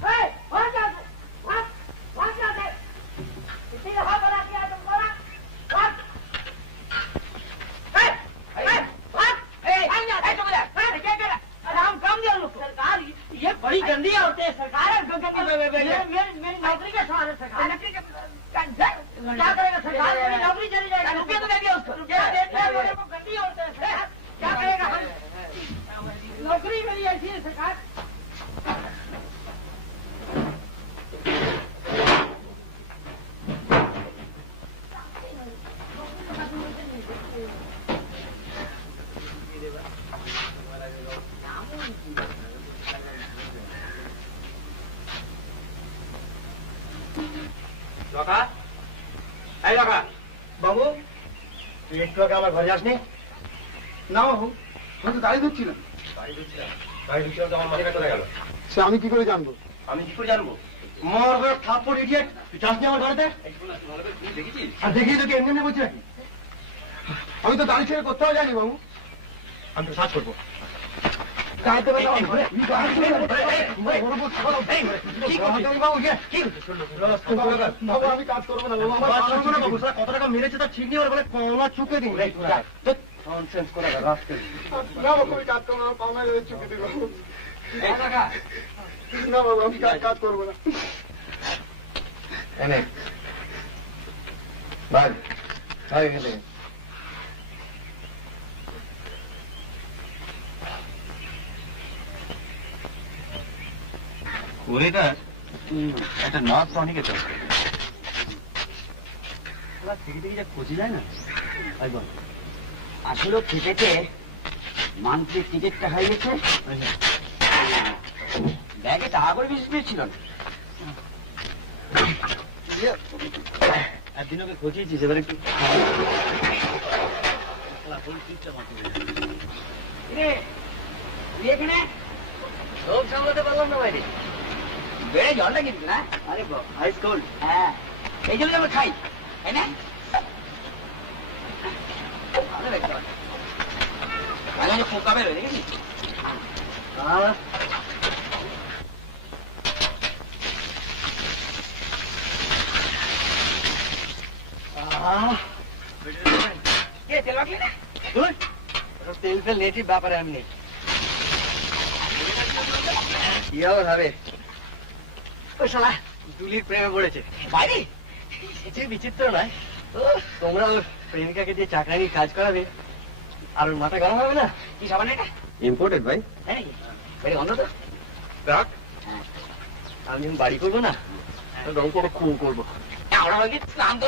ये बड़ी गंदी औरतें हैं सरकार। मेरी नौकरी का सवाल है सरकार। क्या करेगा सरकार? मेरी नौकरी चली जाएगी। रुपये तो देंगे उसको। गंदी औरतें हैं, क्या करेगा? नौकरी मेरी ऐसी है सरकार। বাবু তুই একটু আগে আমার ঘরে যাসনি? না বাবু, আমি তো গাড়ি ধুচ্ছিলাম। আমার মালিকা চলে গেল। সে আমি কি করে জানবো? আমি কি করে জানবো? মর থাপ্পড় ইডিয়েট, তুই যাসনি আমার ঘরেতে? আর দেখিয়ে তোকে এমনি বলছি নাকি? আমি তো গাড়ি ছেড়ে কোথাও যাইনি বাবু। আমি তো সার্চ করবো। আমি কাজ করবো না বাবু, কত টাকা মেরেছে তা ঠিক নেই, বলে পাওনা চুকে দিন। কাজ করবো না, পাওনা চুকে দিন না বাবু, আমি কাজ করবো না। ঘড়িটা একটা নাচ অনেকে তো থেকে থেকে যা খোঁজে যায় না। আসলে খেটেছে মান্থলি টিকিটটা হয়ে গেছে, ব্যাগে টাকা করে বেশি পেয়েছিল না। একদিন ওকে খোঁজিয়েছিস, এবার একটু এখানে লোক সামলাতে পারলাম না বাইরে, বেড়ে জলটা কিন্তু না। আরে আইস কোল্ড। হ্যাঁ, এই জন্য আমরা খাই, তাই না? পোকা বেরোয় দেখেছিস? তেল ফেল নেটিভ ব্যাপারে আমি নেই। কি হবে ওই শালা জুলির প্রেমে পড়েছে বাইরে। কিছুই বিচিত্র নয়, তোমরা ওর প্রেমিকাকে দিয়ে চাকরানির কাজ করাবে আর ওর মাথা গরম হবে না। কি সাবান এটা? ইম্পোর্টেড ভাই। হ্যাঁ, অন্য তো রাখ, আমি যখন বাড়ি করবো না রং করে খুব করবো। আমরা স্নান তো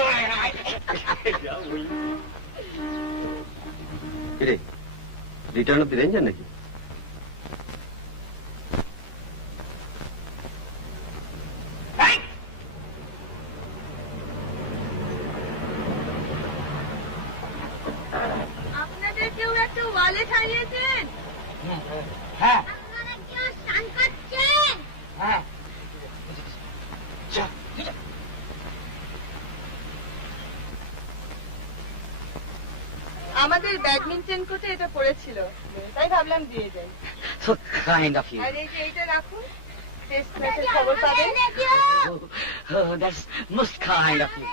রিটার্ন অফ দি রেঞ্জার নাকি? আপনাদের কেউ একটা ওয়ালেট হারিয়েছেন? হ্যাঁ আপনারা কেউ স্নান করছেন? হ্যাঁ, আমাদের ব্যাডমিন্টন কোর্টে এটা পড়েছিল, তাই ভাবলাম দিয়ে যাই। so kind of you. আর এই যে এইটা রাখুন, টেস্ট ম্যাচের খবর পাবেন। Oh, that's most kind of you.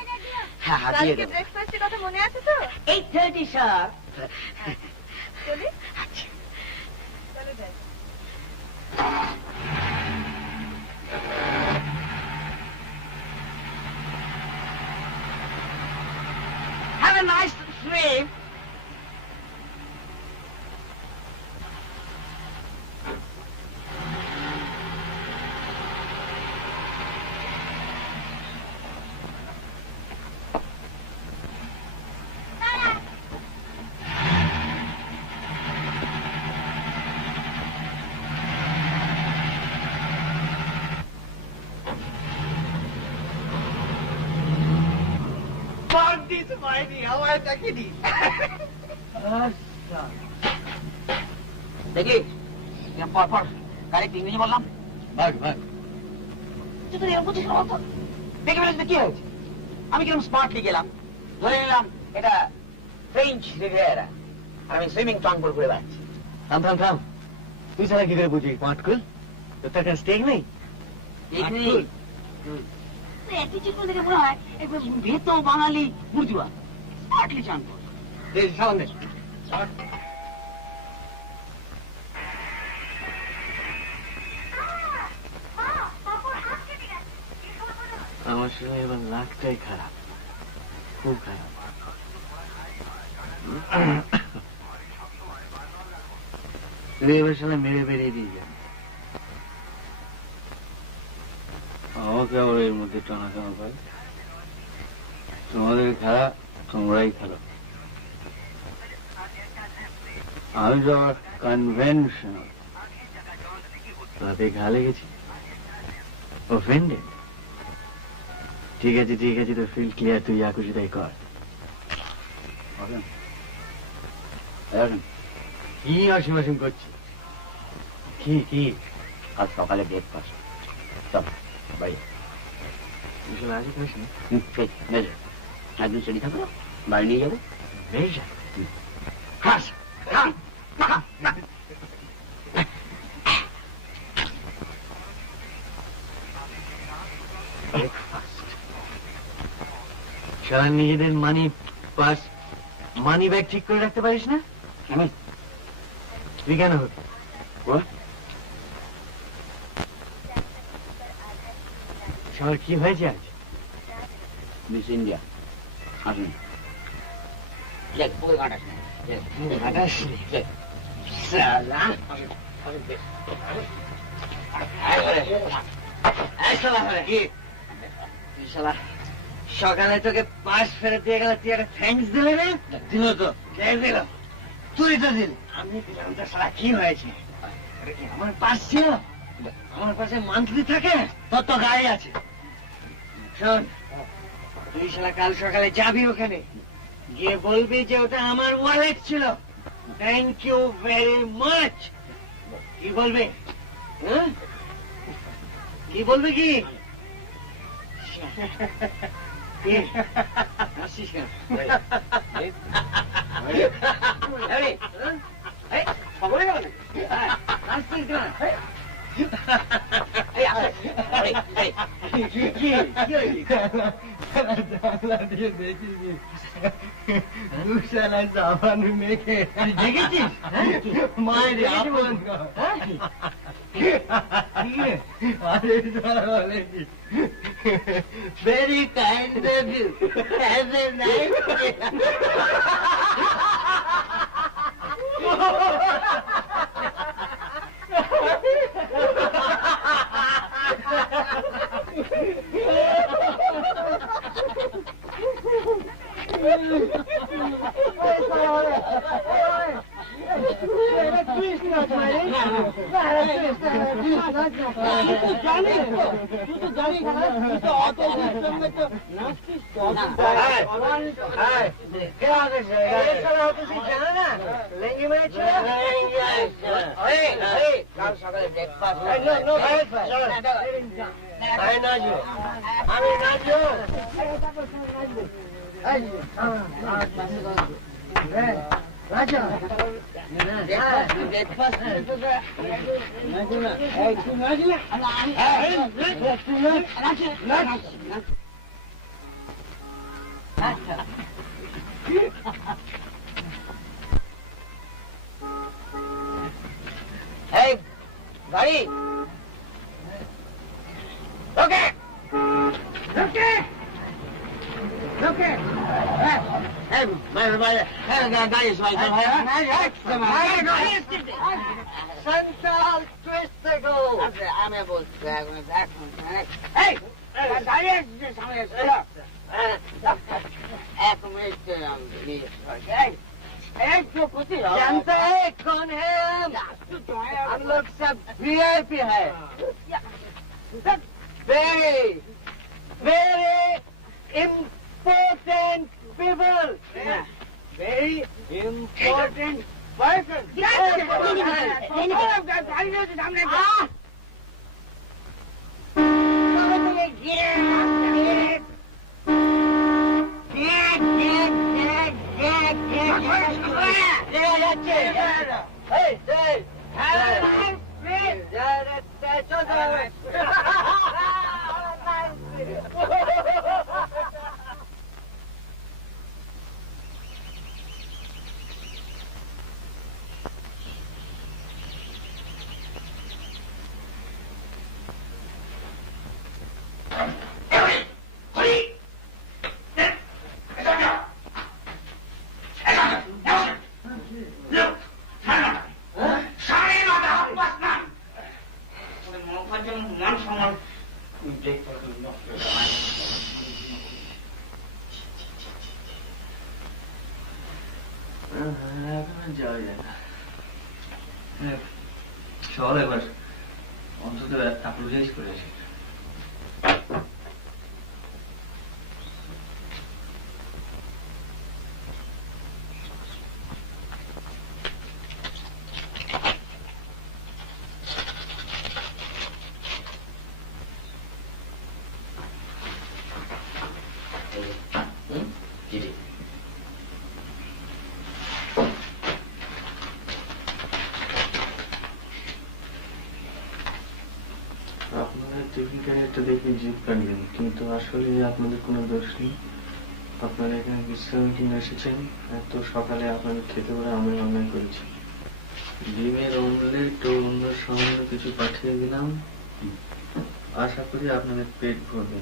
হ্যাঁ, দিয়ে কালকে দেবো। ব্রেকফাস্টের কথা মনে আছে তো? 8:30 sharp. চলি চলে যাই। Have a nice cream. দেখলি পরপর কারেক্ট ইংরেজি বললাম। দেখে ফেলেছি কি হয়েছে? আমি কিরকম স্মার্টলি গেলাম, ধরে নিলাম এটা ফ্রেঞ্চ রিভিয়েরা, আর আমি সুইমিং টং করে ঘুরে বেড়াচ্ছি। থাম থাম থাম, তুই ছাড়া কি করে বুঝি পাটকুল? তোর তার কাছে স্টেক নেই? দেখে মনে হয় ভেতো বাঙালি বুর্জুয়া, স্মার্টলি চান করে। সাবান দে। আমার সঙ্গে এবার লাখটাই খারাপ, খুব খারাপ। তুই এবার সামনে মেরে বেরিয়ে দিয়ে যান, আমাকে আবার এর মধ্যে টানাটানা করে। তোমাদের খারাপ, তোমরাই খারাপ। আমি তো আমার কনভেনশনাল, তাতে ঘা লেগেছি, অফেন্ডেড। ঠিক আছে ঠিক আছে, তো ফিল ক্লিয়ার, তুই যা খুশি তাই কর। কি অসীম অসীম করছি? কি কি? আজ সকালে ব্রেকফাস্ট। চল বাড়ি আজ খাস না? একদিন সেটি থাকো, বাড়ি নিয়ে যাবো। বেশ খাস সারা নিজেদের মানি পাস, মানি ব্যাগ ঠিক করে রাখতে পারিস না? আমি তুই কেন সবার কি হয়েছে আজ? মিস ইন্ডিয়া আসুন, পুকুরে কাটাস সকালে তোকে পাশ ফেরত দিয়ে গেল, তুই একটা থ্যাঙ্কস দিলে না? দিল তো, কে দিল? তুই তো দিলি। আমি দিলাম তো, সারা কি হয়েছে? আমার পাশ ছিল, আমার পাশে মান্থলি থাকে, তোর তো গাড়ি আছে। শোন, তুই শালা কাল সকালে যাবি ওখানে, গিয়ে বলবি যে ওটা আমার ওয়ালেট ছিল, থ্যাংক ইউ ভেরি মাচ। কি বলবি? হ্যাঁ কি বলবি? কি আসিস কেন? খবরে গেল আসছিস কেন? দেখেছিস মায়ের very kind of you, have a nice day. সকালে ব্রেকফাস্ট আমি নাচবো। রাজা গাড়ি ওকে ওকে ওকে গাড়ি সবাই সেন্ট্রাল টুইস্টে গো। আমি বলছি এখন গাড়ি আসছে সামনে এক মিনিট जानते हैं कौन है हम लोग सब वीआईपी है very very important people very important person চল এবার অন্তত অ্যাপ্লোজাইজ করে আসি। দেখে জিভ কাটবেন, কিন্তু আসলে আপনাদের কোনো দোষ নেই। আপনারা এখানে বিশ্রামের জন্য এসেছেন, এত সকালে আপনাদের খেতে পারে আমি অন্যায় করেছি। ডিমের অমলেট ও অন্য সামান্য কিছু পাঠিয়ে দিলাম, আশা করি আপনাদের পেট ভরবে।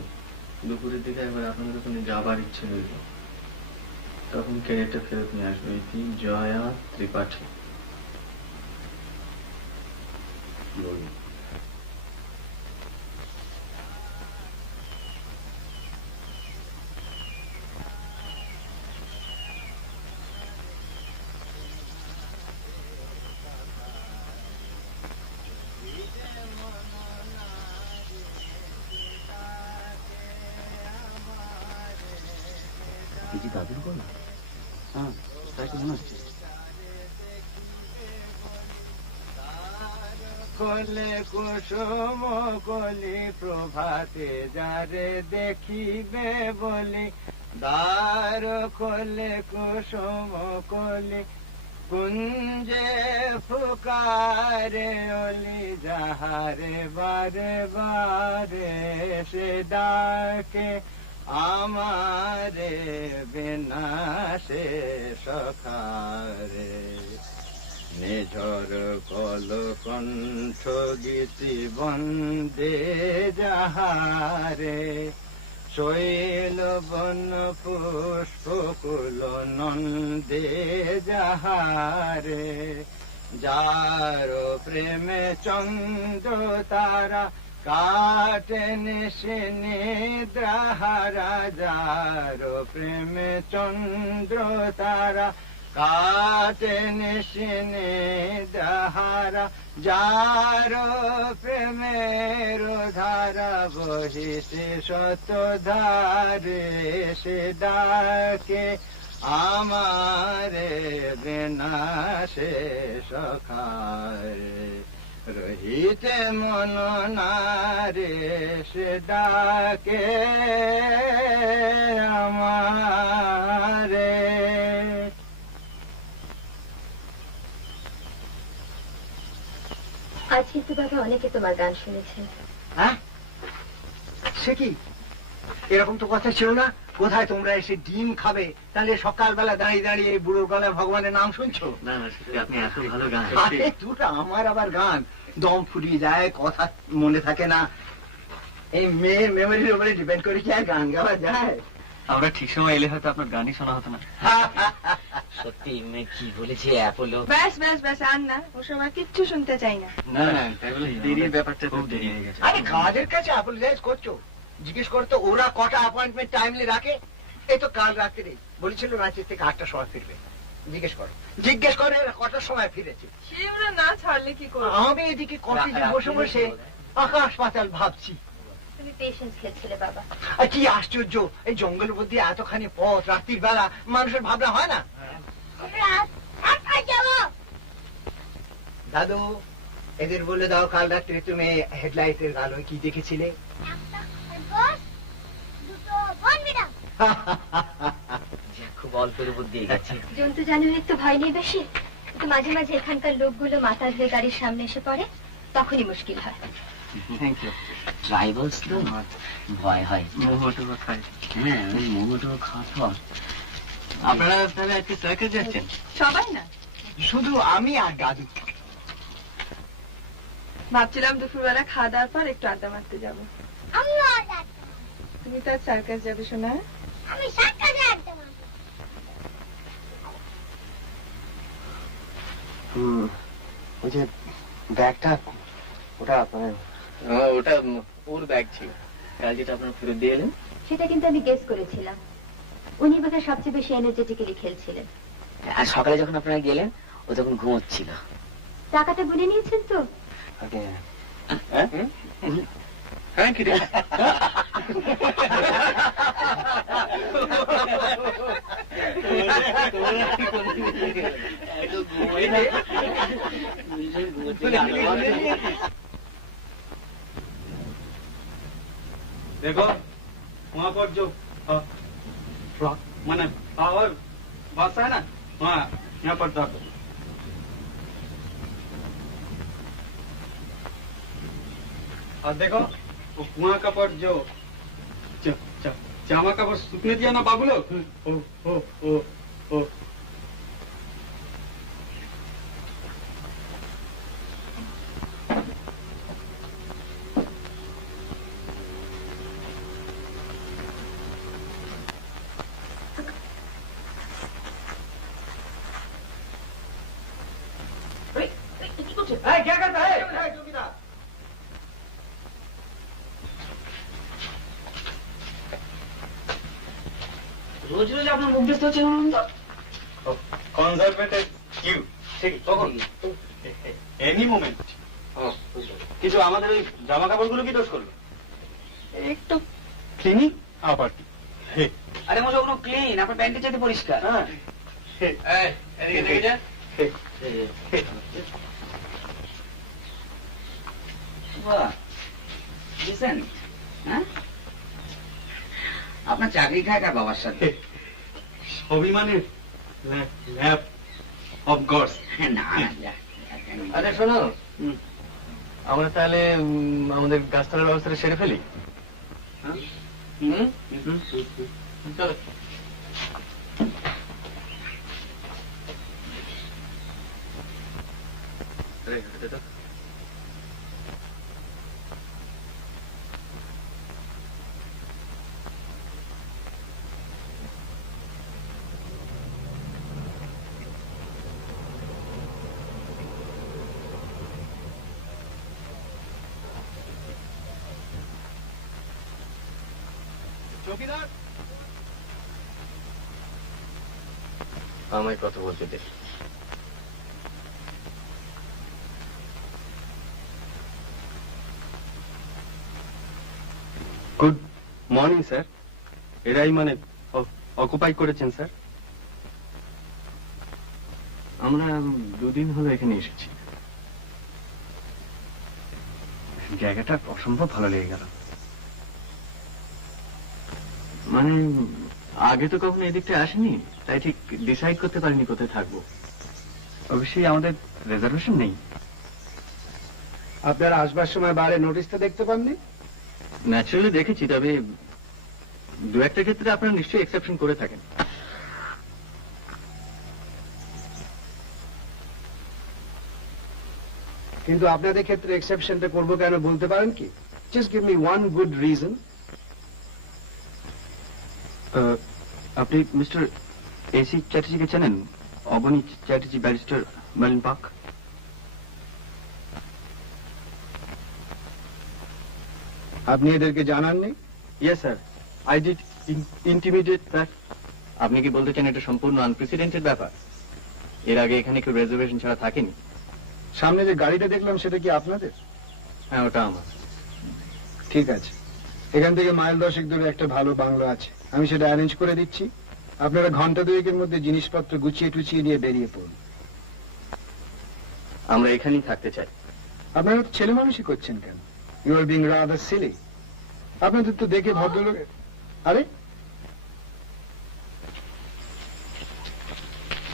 দুপুরের দিকে একবার আপনাদের ওখানে যাবার ইচ্ছে রইল, তখন ক্যারেটটা ফেরত নিয়ে আসবে। এটি জয়া ত্রিপাঠী। দাদুর গলা? হ্যাঁ, তাই তো মনে হচ্ছে। কলে কুসুম কলি প্রভাতে যারে দেখিবে বলি, দ্বার কলে কুসুম কলি কুঞ্জে ফুকারে অলি, যাহারে বারে বারে সে ডাকে আমারে বিনাশে সখারে। নিঝর কল কণ্ঠ গীতি বন্দে যাহারে, শৈল বন পুষ্প কুল নন্দে যাহারে। যার প্রেমে চন্দ্র তারা কাটে নিশি নিদ্রাহারা, যার প্রেমে চন্দ্র তারা কাটে নিশি নিদ্রাহারা। যার প্রেমের ধারা বহিছে শত ধারে, সে ডাকে আমারে বিনাশে সখারে। রহিতে মন নারে সে ডাকে আমারে। আজকে তো বাবা অনেকে তোমার গান শুনেছে। হ্যাঁ, সে কি? এরকম তো কথা ছিল না। কোথায় তোমরা এসে ডিম খাবে, তাহলে সকালবেলা দাঁড়িয়ে দাঁড়িয়ে এই বুড়োর গলায় ভগবানের নাম শুনছো? না না, আপনি এত ভালো গান। দুটা আমার আবার গান দম ফুরিয়ে যায়, কথা মনে থাকে না। এই মেয়ের মেমোরির উপরে ডিপেন্ড করে কি আর গান গাওয়া যায়? আমরা ঠিক সময় এলে হয়তো আপনার গানই শোনা হতো না। সত্যি মেয়ে কি বলেছে অ্যাপোলো? ব্যাস ব্যাস ব্যাস, আর না, ওসব আর কিচ্ছু শুনতে চাই না। না না, দেরির ব্যাপারটা খুব দেরি হয়ে গেছে। আরে কাজের কাছে অ্যাপোলোজাইজ করছো? জিজ্ঞেস করতো ওরা কটা অ্যাপয়েন্টমেন্ট টাইমলি রাখে। এই তো কাল রাত্রে বলেছিল রাঁচি থেকে 8টার সময় ফিরবে। জিজ্ঞেস করে এরা কটার সময় ফিরেছে। সে ওরা না ছাড়লে কি করবো? আমি এদিকে কফিতে বসে বসে আকাশ পাতাল ভাবছি। তুমি পেশেন্স খেলছিলে বাবা। আর কি আশ্চর্য, এই জঙ্গলের মধ্যে এতখানি পথ রাত্রির বেলা মানুষের ভাবনা হয় না? দাদু, এদের বলে দাও কাল রাত্রে তুমি হেডলাইটের আলোয় কি দেখেছিলে? খুব অল্পের উপর দিয়ে গেছে। জন্তু জানোয়ারের তো ভয় নেই বেশি, কিন্তু মাঝে মাঝে এখানকার লোকগুলো মাথা ধরে গাড়ির সামনে এসে পড়ে, তখনই মুশকিল হয়। Thank you. ট্রাইবালস তো ভয় হয়। মোমোটো খাই। হ্যাঁ, ওই মোমোটো খাওয়া। আপনারা তাহলে আজকে সার্কাস যাচ্ছেন? সবাই না, শুধু আমি আর দাদু। ভাবছিলাম দুপুরবেলা খাওয়া দাওয়ার পর একটু আড্ডা মারতে যাবো। তুমি তো আজ সার্কাস যাবে শোনা? আমি সার্কাসে আড্ডা মারব। ওই যে ব্যাগটা, ওটা ওটা ওর ব্যাগ ছিল কাল, যেটা আপনারা ফেরত দিয়ে এলেন। সেটা কিন্তু আমি গেস করেছিলাম। উনি বোধহয় সবচেয়ে বেশি এনার্জেটিক্যালি খেলছিলেন। আর সকালে যখন আপনারা গেলেন ও তখন ঘুমোচ্ছিল। টাকাটা গুনে নিয়েছেন তো? হ্যাঁ, কি রে? देखो वहाँ पर जो मैंने पावर बस है ना, वहाँ यहाँ पर दर्द। और देखो वो कुआं का पर जो चामा का पर सूखने दिया ना बाबू लोग, ओ ओ ओ ओ क्या करता है चौकीदार? রোজ রোজ আপনার মুখ দেখতে হচ্ছে তো? কনজারভেটিভ কিউ ঠিক তখন এনি মোমেন্ট। কিছু আমাদের ওই জামা কাপড়গুলো কি দোষ করলো? একটু ক্লিনিং আবার কি? আরে মশা কোনো ক্লিন, আপনার প্যান্টের চাইতে পরিষ্কার। হ্যাঁ এদিকে দেখে যা। বাহ, decent, হ্যাঁ? আপনার চাকরি খায় কার বাবার সাথে? অভিমানের ল্যাব অফ গডস। না আরে শোনো, আমরা তাহলে আমাদের গাছতলার ব্যবস্থাটা সেরে ফেলি। চলো। চৌকিদার আমায় কথা বলতে দে। Good morning sir. এরাই মানে অকুপাই করেছেন স্যার? আমরা 2 দিন হলো এখানে এসেছি। জায়গাটা অসম্ভব ভালো লেগে গেল। মানে আগে তো কখনো এদিকটা আসেনি, তাই ঠিক ডিসাইড করতে পারিনি কোথায় থাকবো। অবশ্যই আমাদের রিজার্ভেশন নেই। আপনারা আসবার সময় বাইরে নোটিশটা দেখতে পাননি? ন্যাচারালি দেখেছি, তবে 2-1টা ক্ষেত্রে আপনারা নিশ্চয়ই এক্সেপশন করে থাকেন। কিন্তু আপনাদের ক্ষেত্রে এক্সেপশনটা করবো কেন বলতে পারেন কি? Just give me one good reason. আপনি মিস্টার এসি চ্যাটার্জিকে চেনেন? Abani Chatterjee, barrister, Merlin Park. আপনি এদেরকে জানাননি? Yes sir, I did intimidate that. আপনি কি বলতে চান এটা সম্পূর্ণ আনপ্রেসিডেন্টেড ব্যাপার? এর আগে এখানে কেউ রেজার্ভেশন ছাড়া থাকেনি। সামনে যে গাড়িটা দেখলাম সেটা কি আপনাদের? হ্যাঁ, ওটা আমার। ঠিক আছে, এখান থেকে মাইল 10 দূরে একটা ভালো বাংলো আছে, আমি সেটা অ্যারেঞ্জ করে দিচ্ছি। আপনারা ঘন্টা 2 মধ্যে জিনিসপত্র গুছিয়ে টুছিয়ে নিয়ে বেরিয়ে পড়ুন। আমরা এখানেই থাকতে চাই। আপনারা তো ছেলে মানুষই করছেন কেন? You are being rather silly. আপনাদের তো দেখে ভদ্রলোক। আরে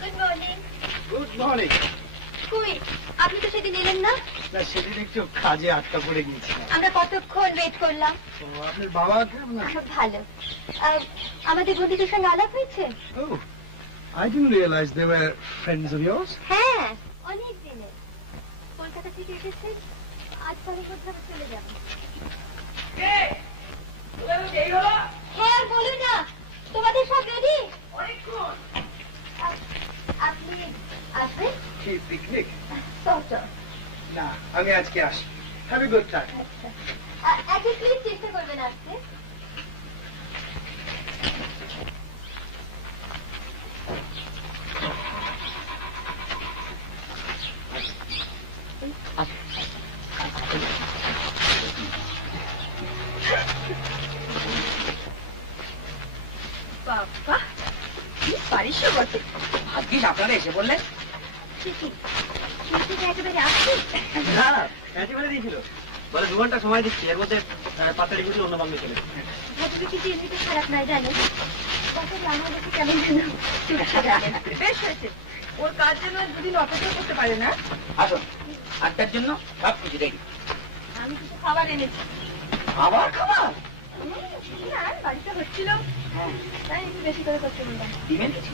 গুড মর্নিং। Good morning. কই আপনি তো সেদিন এলেন না? না, সেদিন একটু কাজে আটকা পড়ে গিয়েছিলাম। আমরা কতক্ষণ ওয়েট করলাম। আপনার বাবা কেমন আছে? ভালো। আমাদের বন্ধুদের সঙ্গে আলাপ হয়েছে? Oh, I didn't realize they were friends of yours. হ্যাঁ, অনেক দিনের। কলকাতা থেকে এসেছেন, আজ পরে কোথাও চলে যাবেন। হ্যাঁ, বলো না, তোমাদের সব রেডি? আপনি আসবেন? কি পিকনিক? না, আমি আজকে আসি। Have a good time. আজকে প্লিজ চেষ্টা করবেন আসতে। বাবা, কি পারিস বটে। ভাগ্যিস আপনারা এসে বললেন। একেবারে আসছি। হ্যাঁ, বলে দিয়েছিল, বলে 2 ঘন্টা সময় দিচ্ছি, এর মধ্যে পাতাড়ি গুলি অন্য বাংলা চলে। ভাবি কিন্তু এমনিতে খারাপ নয়, জানেন? কত আমার কাছে কেমন যেন চুপসে গেলেন। বেশ হয়েছে, ওর কাজ যেন 2 দিন অপেক্ষা করতে পারে না। আসুন, 8টার জন্য সব কিছু রেডি। আমি কিছু খাবার এনেছি। আবার খাবার না, বাড়িতে হচ্ছিল, তাই একটু বেশি করে করতে বললাম। দিবেন কিছু?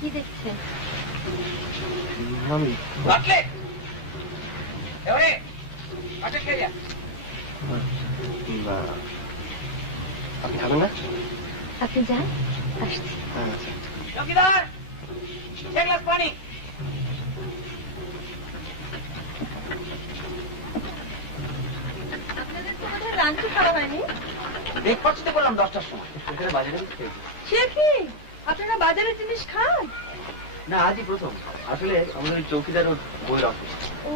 কি দেখছেন? বাটলে এবারে আচ্ছা কে যা আপনি খাবেন না? আপনি যান, আসছি। চৌকিদার, এক গ্লাস পানি। আপনাদের তো বোধহয় লাঞ্চ খাওয়া হয়নি। ব্রেকফাস্টে বললাম 10টার সময়। এখানে বাজারে সে কি, আপনারা বাজারের জিনিস খান? না, আজই প্রথম। আসলে আমাদের ওই চৌকিদার ওর বইয়ের অফিস,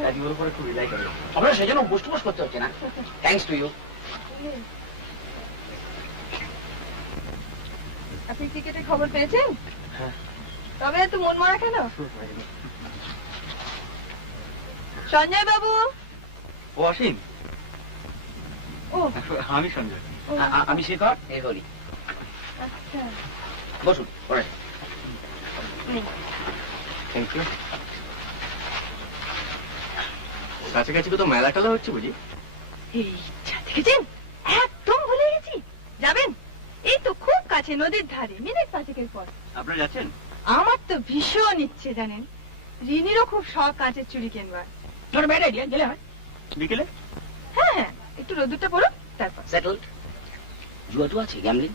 আজকে ওর উপরে খুব রিলাই করে। আপনারা সেজন্য বুস্ট করতে হচ্ছে না। Thanks to you. আপনি ক্রিকেটের খবর পেয়েছেন? হ্যাঁ। তবে এত মন মরা কেন? সঞ্জয় বাবু। ও অসীম? ও, আমি সঞ্জয়। আমি শেখর, এ হরি। আচ্ছা। বসুন, পড়ে। Thank you. কাছাকাছি কোথাও মেলা টেলা হচ্ছে বুঝি? এই দেখেছেন, একদম ভুলে গেছি। যাবেন? এই তো খুব কাছে, নদীর ধারে, মিনিট 5 পর। আপনারা যাচ্ছেন? আমার তো ভীষণ ইচ্ছে, জানেন। রিনিরও খুব শখ কাঁচের চুড়ি কেনবার। তোর ব্যাড আইডিয়া, গেলে হয়। বিকেলে? হ্যাঁ হ্যাঁ, একটু রোদুরটা পড়ো, তারপর। সেটলড। জুয়া আছে, গ্যামলিং।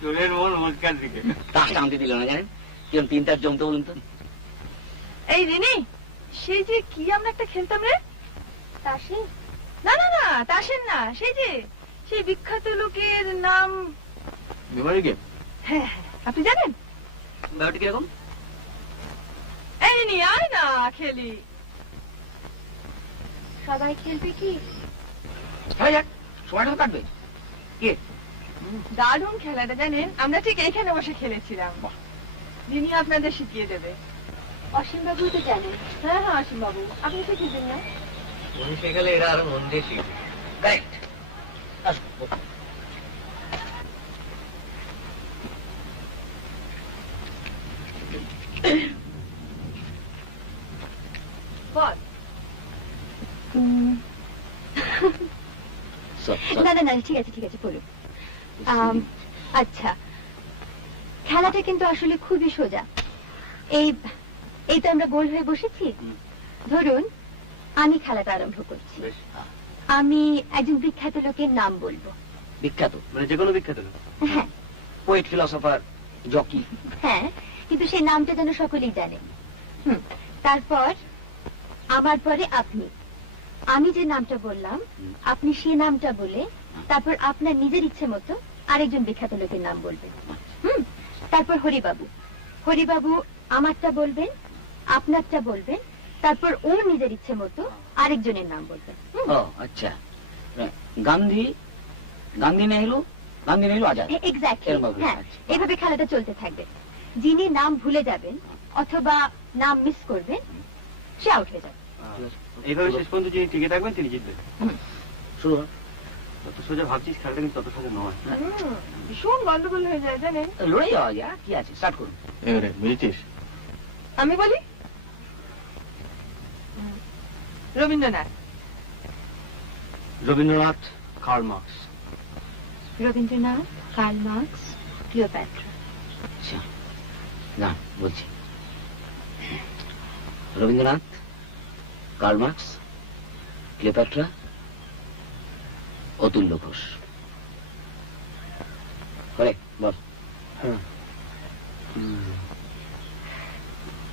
তোদের মন মুস্কান দিকে। তাস নামতে দিল না, জানেন? কিরম 3-4 জমতে বলুন তো। এই রিনি, সেই যে কি আমরা একটা খেলতাম রে? তাসে? না না না, তাসের না, সেই বিখ্যাত লোকের নাম। Memory game? হ্যাঁ হ্যাঁ, আপনি জানেন? ব্যাপারটা কিরকম? এই রিনি, আয় না খেলি। সবাই খেলবে কি? হ্যাঁ যাক, সময়টা তো কাটবে। কে? দারুণ খেলাটা, জানেন? আমরা ঠিক এইখানে বসে খেলেছিলাম। রিনি আপনাদের শিখিয়ে দেবে। অসীম বাবু তো জানেন। হ্যাঁ হ্যাঁ, অসীম বাবু, আপনি তো খেলবেন না? উনি গেলে এরা আরো মন দিয়ে শিখবে। কারেক্ট। আসুন। বল। না না না, ঠিক আছে ঠিক আছে, বলুন। আচ্ছা, খেলাটা কিন্তু আসলে খুবই সোজা। এই এই তো আমরা গোল হয়ে বসেছি। ধরুন আমি খেলাটা আরম্ভ করছি। আমি একজন বিখ্যাত লোকের নাম বলবো। বিখ্যাত মানে যে কোনো বিখ্যাত লোক? হ্যাঁ। Poet, philosopher, jockey? হ্যাঁ, কিন্তু সেই নামটা যেন সকলেই জানে। তারপর আমার পরে আপনি, আমি যে নামটা বললাম আপনি সেই নামটা বলে তারপর আপনার নিজের ইচ্ছে মতো আরেকজন বিখ্যাত লোকের নাম বলবেন। তারপর হরিবাবু, হরিবাবু আমারটা বলবেন, আপনারটা বলবেন, তারপর ওর নিজের ইচ্ছে মতো আরেকজনের নাম বলবেন। ও আচ্ছা, গান্ধী, গান্ধী নেহরু, গান্ধী নেহরু আজাদ। এক্স্যাক্টলি, হ্যাঁ। এভাবে খেলাটা চলতে থাকবে। যিনি নাম ভুলে যাবেন অথবা নাম মিস করবেন সে আউট হয়ে যাবে। এইভাবে শেষ পর্যন্ত যিনি টিকে থাকবেন তিনি জিতবেন। শুরু হয়। তত সোজা ভাবছিস, খেলাটা কিন্তু তত সোজা নয়। ভীষণ গন্ডগোল হয়ে যায় জানেন। লড়ে যাওয়া যায়, কি আছে, স্টার্ট করুন। এবারে বুঝেছিস? আমি বলি Rabindranath. Rabindranath, Karl Marx. Rabindranath, Karl Marx, Cleopatra. আচ্ছা না বলছি, Rabindranath, Karl Marx, Cleopatra, Atulya Ghosh. বল।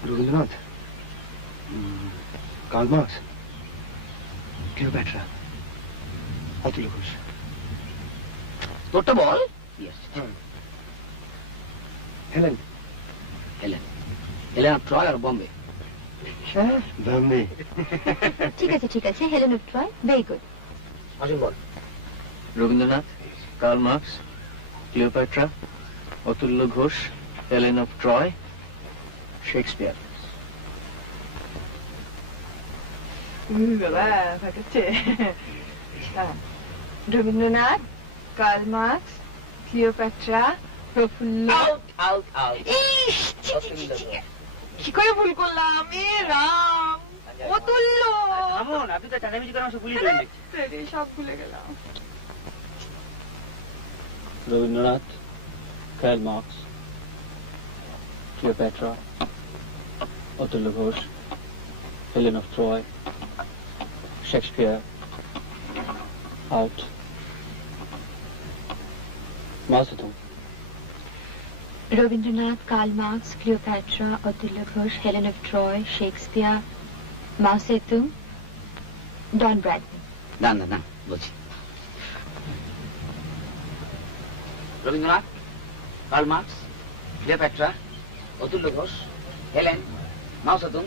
Rabindranath, Karl Marx, Cleopatra, Atulya Ghosh. তোরটা বল। Helen, Helen, Helen of Troy আর বম্বে। হ্যাঁ বম্বে। ঠিক আছে ঠিক আছে, Helen of Troy, very good. আসুন বল। Rabindranath, Karl Marx, Cleopatra, Atulya Ghosh, Helen of Troy, Shakespeare. বাবা ফাটাচ্ছে। Rabindranath, Karl Marx, Cleopatra, Prafulla. কি করে ভুল করলাম? রাম, অতুল্য। আপনি তো চাঁদামিজি করে আমাকে ভুলিয়ে দিলেন। সব ভুলে গেলাম। Rabindranath, Karl Marx, Cleopatra, Atulya Ghosh, Helen of Troy, Shakespeare, out, Mao Zedong. Rabindranath, Karl Marx, Cleopatra, Atulya Ghosh, Helen of Troy, Shakespeare, Mao Zedong, Don Bradman. না না না বলছি, Rabindranath, Karl Marx, Cleopatra, Atulya Ghosh, Helen, Mao Zedong.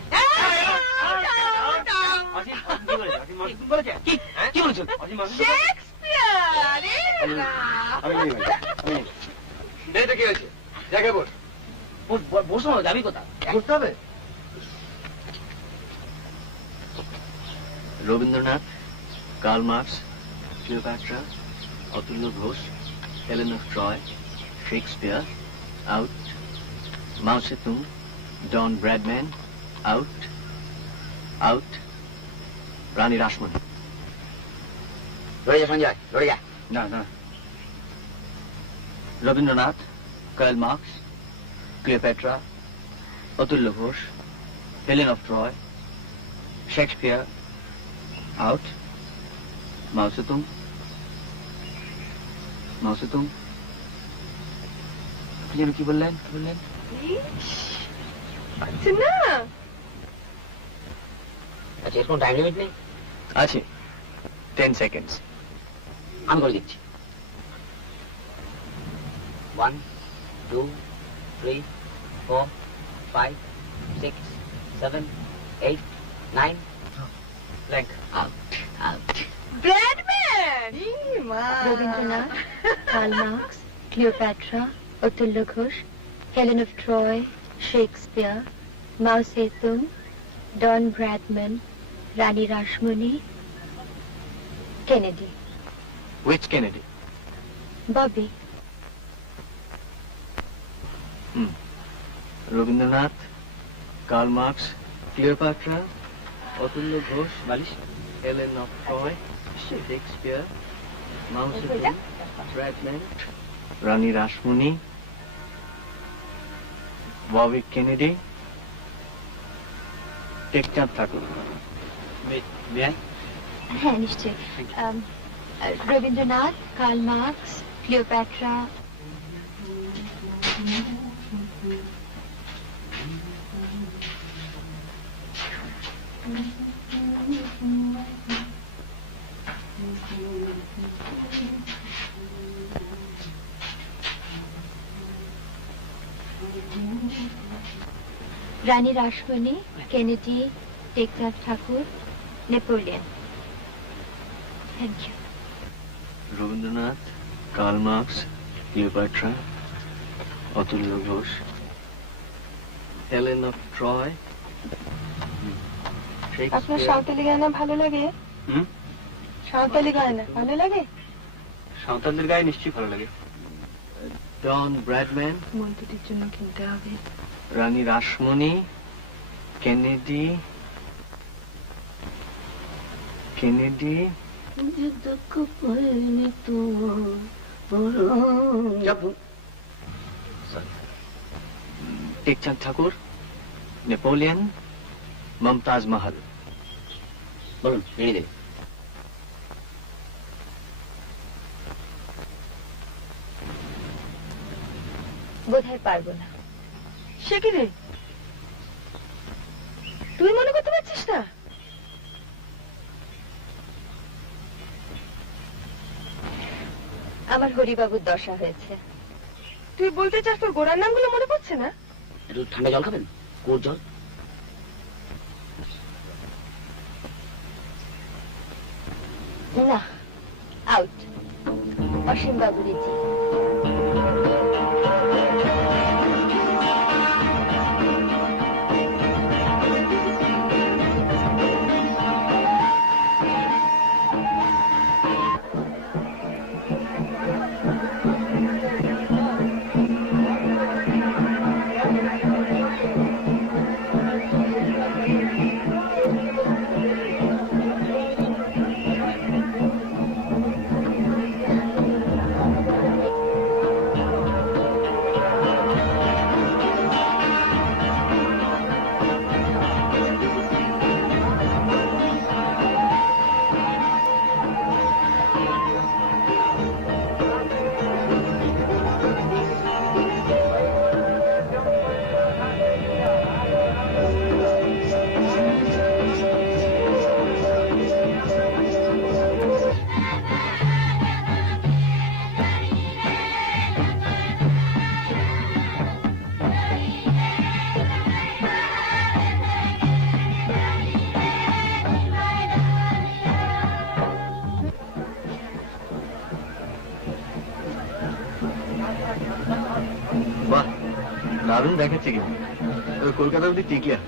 কি বলেছেন? কি হয়েছে? জায়গায় বস। বসো, যাবি কোথায়? বসতে হবে। Rabindranath, Karl Marx, Cleopatra, Atulya Ghosh, Helen of Troy, Shakespeare, out, Mao Zedong, Don Bradman, out, out, Rani Rashmoni. লড়ে যা সঞ্জয়, লড়ে যা। না না, Rabindranath, Karl Marx, Cleopatra, Atulya Ghosh, Helen of Troy, Shakespeare, out, Mao Zedong, মাও জেদুং। আপনি যেন কি বললেন? কি বললেন? আচ্ছা না, আচ্ছা এর কোনো টাইম লিমিট নেই? আছে, 10 seconds। আমি করে দিচ্ছি। 1 2 3 4 5 6 7 8 9 blank. Out, out. Bradman. Rabindranath, Karl Marx, Cleopatra, Atulya Ghosh, Helen of Troy, Shakespeare, Mao Zedong, Don Bradman, Rani Rashmoni, Kennedy. Which Kennedy? Bobby. Rabindranath, Karl Marx, Cleopatra, Atulya Ghosh, Helen of Troy, Shakespeare, Mao Zedong, Bradman, Rani Rashmoni, Bobby Kennedy, Tekchand Thakur. হ্যাঁ নিশ্চয়ই। Rabindranath, Karl Marx, Cleopatra, Rani Rashmoni, Kennedy, Tekchand Thakur, Napoleon. Thank you. Rabindranath, Karl Marx, Cleopatra, Atulya Ghosh, Helen of Troy. আপনার সাঁওতালি গানা ভালো লাগে? সাঁওতালি গানা ভালো লাগে? সাঁওতালদের গায়ে নিশ্চয়ই ভালো লাগে। জন ব্র্যাডম্যান, মন্ত্রীর জন্য কিনতে হবে। রানী রাসমণি, কেনেডি, টেকচাঁদ ঠাকুর, নেপোলিয়ন, মমতাজ মহল। বলুন, এড়িয়ে দেবে। বোধহয় পারবো না। সে কি রে, তুই মনে করতে পারছিস না? আমার হরিবাবুর দশা হয়েছে। তুই বলতে চাস তোর গোড়ার নামগুলো মনে পড়ছে না? একটু ঠান্ডা জল খাবেন? কোর জল। না, আউট। অসীম বাবুরি জি। বাহ, দারুণ দেখাচ্ছে কিন্তু। কলকাতা অব্দি টিকলিয়া।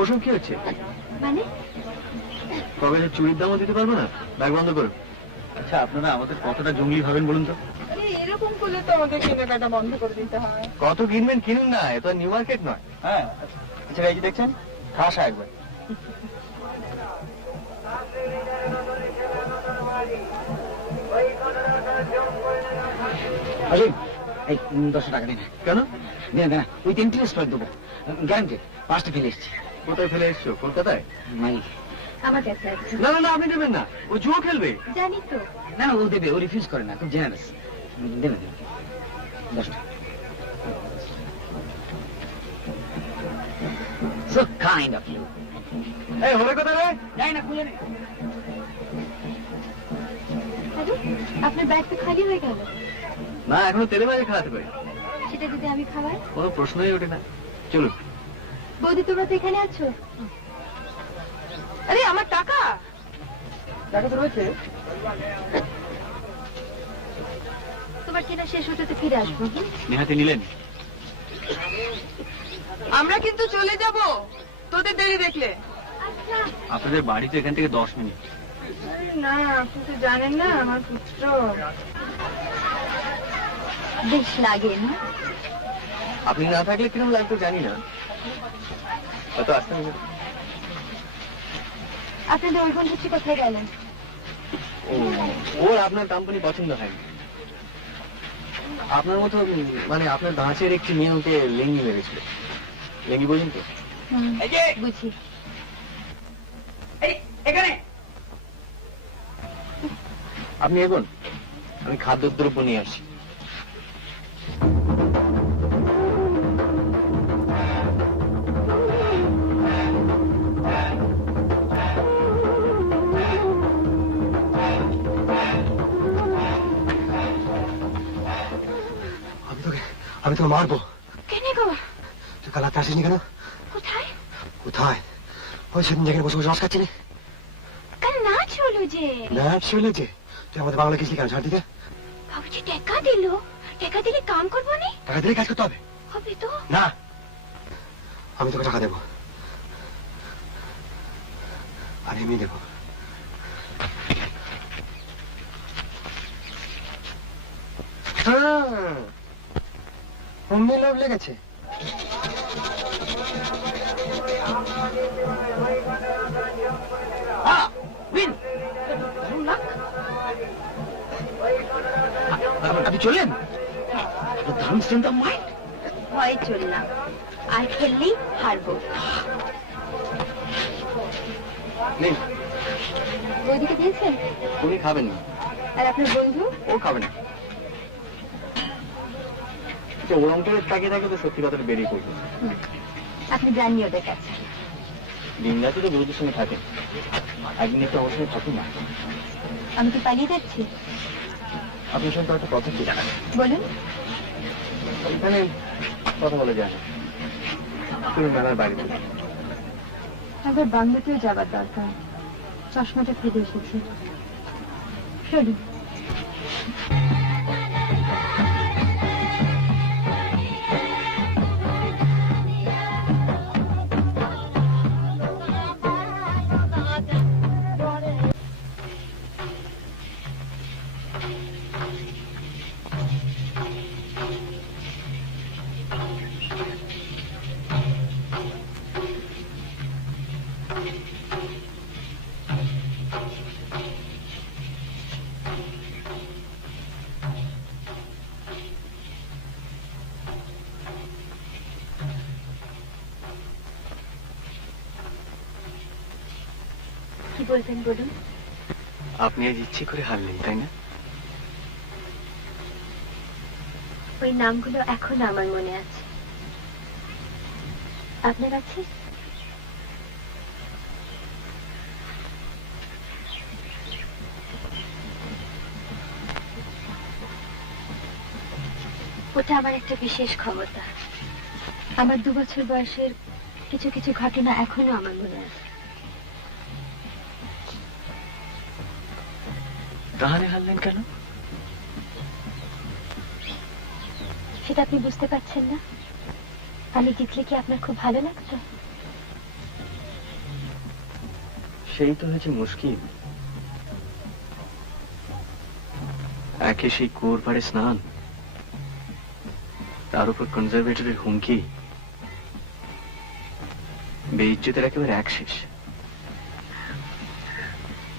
ওসব কি হচ্ছে? মানে কবে চুরির দামও দিতে পারবো না? ব্যাগ বন্ধ করো। আচ্ছা, আপনারা আমাদের কতটা জঙ্গলি ভাবেন বলুন তো? এরকম করলে তো আমাদের কেনাকাটা বন্ধ করে দিতে হয়। কত কিনবেন কিনুন না, এ তো নিউ মার্কেট নয়। হ্যাঁ, আচ্ছা এই যে দেখছেন, খাসা একবার। এই 10 টাকা দিন। কেন? না, উইথ ইন্টারেস্ট করে দেবো, গ্যারান্টি। 5টা ফেলে এসছি। কোথায় ফেলে এসছো? কলকাতায়? নাই, আমার কাছে আছে। না না না, আপনি দেবেন না, ও জুয়ো খেলবে। জানি তো। না ও দেবে, ও রিফিউজ করে না, খুব জেনারেস। দেবে 10টা। So kind of you. এই হলে কোথায় রে? যাই না, খুলে নে। আপনার ব্যাগ তো খালি হয়ে গেল। না, এখনো তেলে বাজে খাওয়াতে পারি। সেটা যদি আমি খাওয়াই? কোনো প্রশ্নই ওঠে না। চলুন। বৌদি, তোমরা তো এখানে আছো। আরে আমার টাকা তো রয়েছে। তোমার কেনা শেষ হতে তো ফিরে আসবো। নেহাতি নিলেন? আমরা কিন্তু চলে যাব তোদের দেরি দেখলে। আপনাদের বাড়ি তো এখান থেকে 10 মিনিট। আরে না, আপনি তো জানেন না আমার পুত্র। বেশ লাগে না? আপনি না থাকলে কিরকম লাগতো জানি না, হয়তো আসতে হবে। আপনাদের ওই বন্ধুটি কোথায় গেলেন? ওর আপনার কোম্পানি পছন্দ হয়নি। আপনার মতো মানে আপনার ধাঁচের একটি মেয়ে ওকে লেঙ্গি মেরেছিল। লেঙ্গি বোঝেন তো? এই যে বুঝি। এখানে আপনি এগোন, আমি খাদ্যদ্রব্য নিয়ে আসি। আমি তোকে মারবো। কেন গো? তুই কাল রাতে আসিসনি কেন? কোথায়? কোথায়? ওই সেদিন যেখানে বসে বসে রস খাচ্ছিলি। কাল নাচ হলো যে। নাচ হয়েছে? তুই আমাদের বাংলা গেছিলি কেন? ছাড় দিতে। বাবুজি টাকা দিল, টাকা দিলে কাম করবো নি? টাকা দিলে কাজ করতে হবে? হবে তো। না, আমি তোকে টাকা দেবো, আর এমনি দেবো। হ্যাঁ, অমনি লোভ লেগেছে। আপনি চললেন? দারুণ স্ট্রেংথ অফ মাইন্ড। ভয় চললাম, আর খেললেই হারবো। নেই, ওইদিকে দিয়েছেন? উনি খাবেন না। আর আপনার বন্ধু? ও খাবে না। ওরম করে তাকিয়ে থাকে তো সত্যি কথাটা বেরিয়ে পড়বে। আপনি জাননি ওদের কাছে। দিন রাতে তো বন্ধুদের সঙ্গে থাকে, একদিন একটু আমার সঙ্গে থাকুন না। আমি কি পালিয়ে যাচ্ছি? আপনার সঙ্গে তো একটা কথা ছিল। বলুন। এখানে কথা বলা যায় না, তুমি মেলার বাইরে থেকে। একবার বাংলাতেও যাবার দরকার, চশমাটা ফেলে এসেছি। চলুন। কি বলবেন বলুন? আপনি আজ ইচ্ছে করে হারলেন, তাই না? ওই নামগুলো এখনো আমার মনে আছে। আপনার আছে? ওটা আমার একটা বিশেষ ক্ষমতা। আমার 2 বছর বয়সের কিছু কিছু ঘটনা এখনো আমার মনে আছে। তাহলে হারলেন কেন? সেটা আপনি বুঝতে পারছেন না? আমি জিতলে কি আপনার খুব ভালো লাগতো? সেই তো হয়েছে মুশকিল। একে সেই কুয়োর পাড়ে স্নান, তার উপর কনজারভেটরের হুমকি, বেইজ্জতের একেবারে এক শেষ।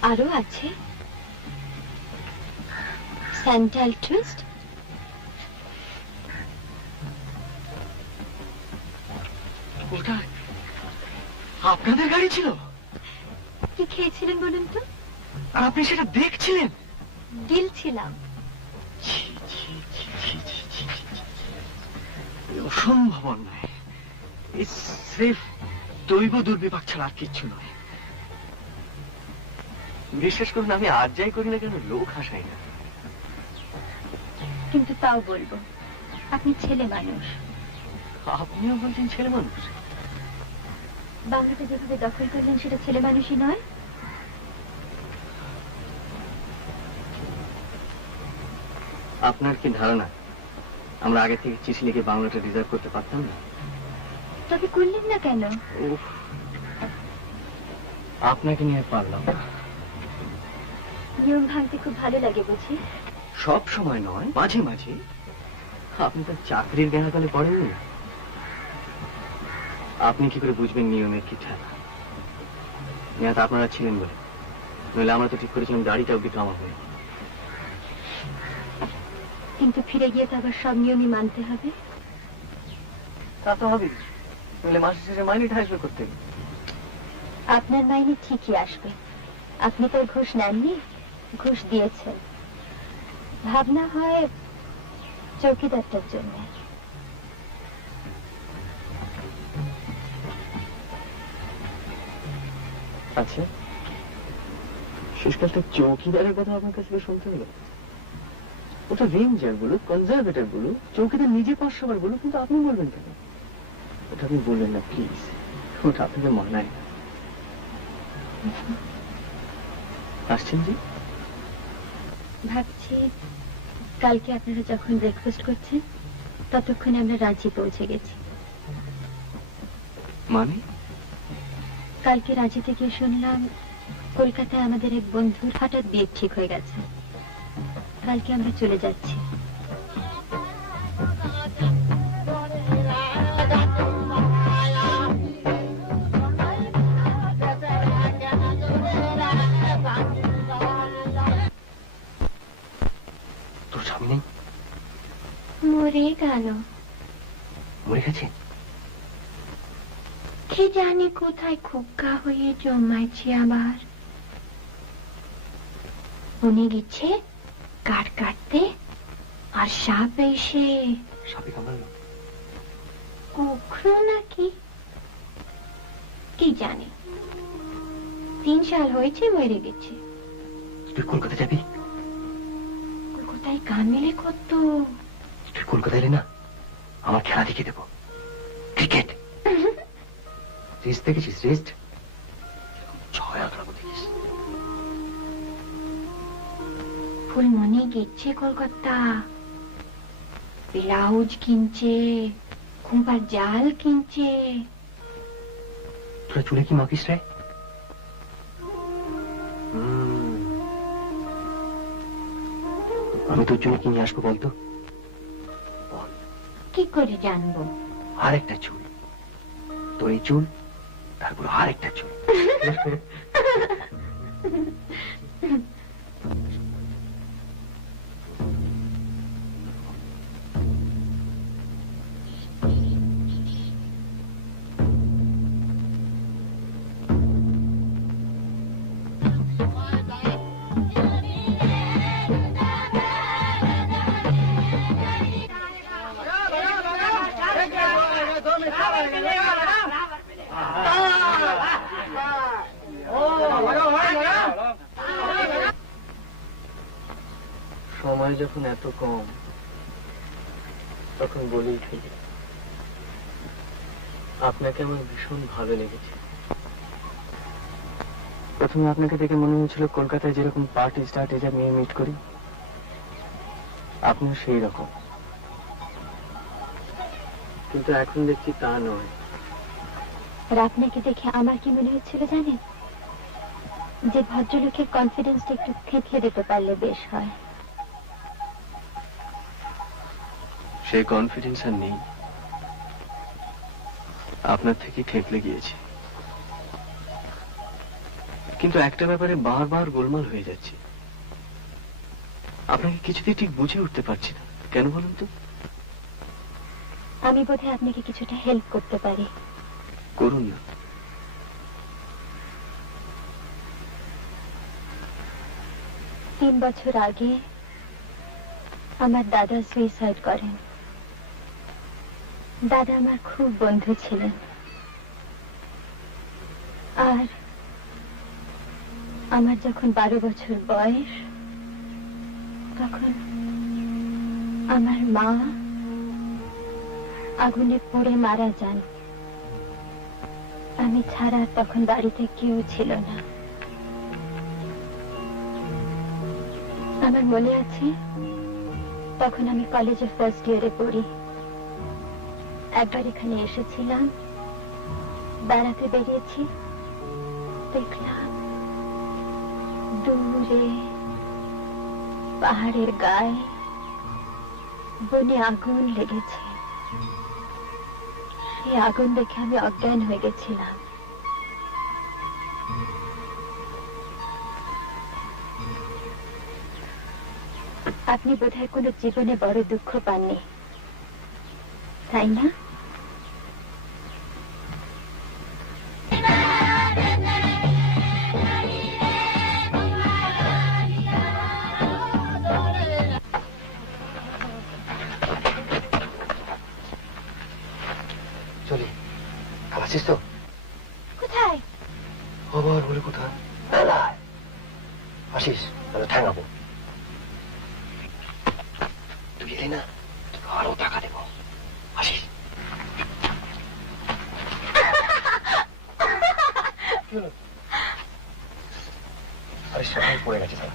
আরো আছে স্যান্ডাল টুইস্ট। ওটা আপনাদের গাড়ি ছিল? কি খেয়েছিলেন বলুন তো? আর আপনি সেটা দেখছিলেন? ডিল ছিলাম। অসম্ভব অন্যায়। স্রেফ দৈব দুর্বিপাক ছাড়া আর কিচ্ছু নয়। বিশ্বাস করুন, আমি আজ যাই করি না কেন লোক হাসাই না। কিন্তু তাও বলবো, আপনি ছেলে মানুষ। আপনিও বলছেন ছেলে মানুষ? বাংলাটা যেভাবে দখল করলেন সেটা ছেলে মানুষই নয়। আপনার কি ধারণা আমরা আগে থেকে চিঠি লিখে বাংলাটা রিজার্ভ করতে পারতাম না? তবে করলেন না কেন? আপনাকে নিয়ে পারলাম না। নিয়ম ভাঙতে খুব ভালো লাগে বুঝি? সব সময় নয়, মাঝে মাঝে। আপনি তো চাকরির জ্ঞানাকালে পড়েননি। আপনি কি করে বুঝবেন নিয়মের কি ঠেলা? নেহাত আপনারা ছিলেন বলে, নইলে আমরা তো ঠিক করেছিলাম দাড়িটা অব্দি কামা হয়ে। কিন্তু ফিরে গিয়ে তো আবার সব নিয়মই মানতে হবে। তা তো হবে, নইলে মাসের শেষে মাইনেটা আসবে করতে। আপনার মাইনে ঠিকই আসবে, আপনি তো ঘুষ নেননি, ঘুষ দিয়েছেন। ভাবনা হয় চৌকিদারটার জন্য। আচ্ছা, শেষকালটা চৌকিদারের কথা আপনার কাছে শুনতে হলো? ওটা রেঞ্জার বলুক, কনজারভেটর বলুক, চৌকিদার নিজে 500 বার বলুক, কিন্তু আপনি বলবেন কেন? ওটা আপনি বলবেন না প্লিজ, ওটা আপনাকে মানায় না। আসছেন জি? ভাবছি কালকে আপনারা যখন ব্রেকফাস্ট করছেন ততক্ষণে আমরা রাঁচি পৌঁছে গেছি। মানে? কালকে রাঁচি থেকে শুনলাম কলকাতায় আমাদের এক বন্ধুর হঠাৎ বিয়ে ঠিক হয়ে গেছে। কালকে আমরা চলে যাচ্ছি। তোর স্বামী নেই? মরে গেল। মরে গেছে? কি জানি কোথায় খোকা হয়ে জন্মাইছে আবার। উনি গেছে কাঠ কাটতে, আর সাপ এসে সাপে কামড়ালো? কুকুর নাকি কি জানি, 3 সাল হয়েছে মরে গেছে। তুই কলকাতা যাবি? কলকাতায় গান মেলে কত। তুই কলকাতা এলে না আমার খেলা দেখিয়ে দেবো, ক্রিকেট। রেস্ট দেখেছিস? রেস্ট 6 আঁকড়াবো দেখিস। ফুলমণি গেছে কলকাতা, ব্লাউজ কিনছে, খুম্পার জাল কিনছে। তোরা চুলে কি মাখিস রে? আমি তোর জন্য কিনে আসবো বলতো? কি করে জানবো? আর একটা চুল, তোর এই চুল, তারপর আর একটা চুল। সময় যখন এত কম তখন বলেই থেকে আপনাকে আমার ভীষণ ভালো লেগেছে। প্রথমে আপনাকে দেখে মনে হয়েছিল কলকাতায় যেরকম পার্টি স্টার্টেজার নিয়ে মিট করি, আপনিও সেই রকম, কিন্তু এখন দেখছি তা নয়। আর আপনাকে দেখে আমার কি মনে হচ্ছিল জানেন? যে ভদ্রলোকের কনফিডেন্সটা একটু থেতলে দিতে পারলে বেশ হয়। সেই কনফিডেন্স আর নেই, আপনার থেকে থেতলে গিয়েছে। কিন্তু একটা ব্যাপারে বারবার গোলমাল হয়ে যাচ্ছে, আপনাকে কিছুতেই ঠিক বুঝে উঠতে পারছি না, কেন বলুন তো? আমি বোধহয় আপনাকে কিছুটা হেল্প করতে পারি। করুন না। তিন বছর আগে আমার দাদা সুইসাইড করেন। দাদা আমার খুব বন্ধু ছিলেন, আর আমার যখন 12 বছর বয়স তখন আমার মা আগুনে পড়ে মারা যান। আমি ছাড়া তখন বাড়িতে কেউ ছিল না। আমার মনে আছে তখন আমি কলেজে ফার্স্ট ইয়ারে পড়ি। একবার এখানে এসেছিলাম, বেড়াতে বেরিয়েছি, দেখলাম দূরে পাহাড়ের গায়ে বনে আগুন লেগেছে। সেই আগুন দেখে আমি অজ্ঞান হয়ে গেছিলাম। আপনি বোধহয় কোনো জীবনে বড় দুঃখ পাননি, তাই না? আবার বলে কোথায় আসিস তাহলে ঠ্যাঙাবো তুই এলি না আরো টাকা দেবো আসিস আরে সবাই পড়ে গেছে তারা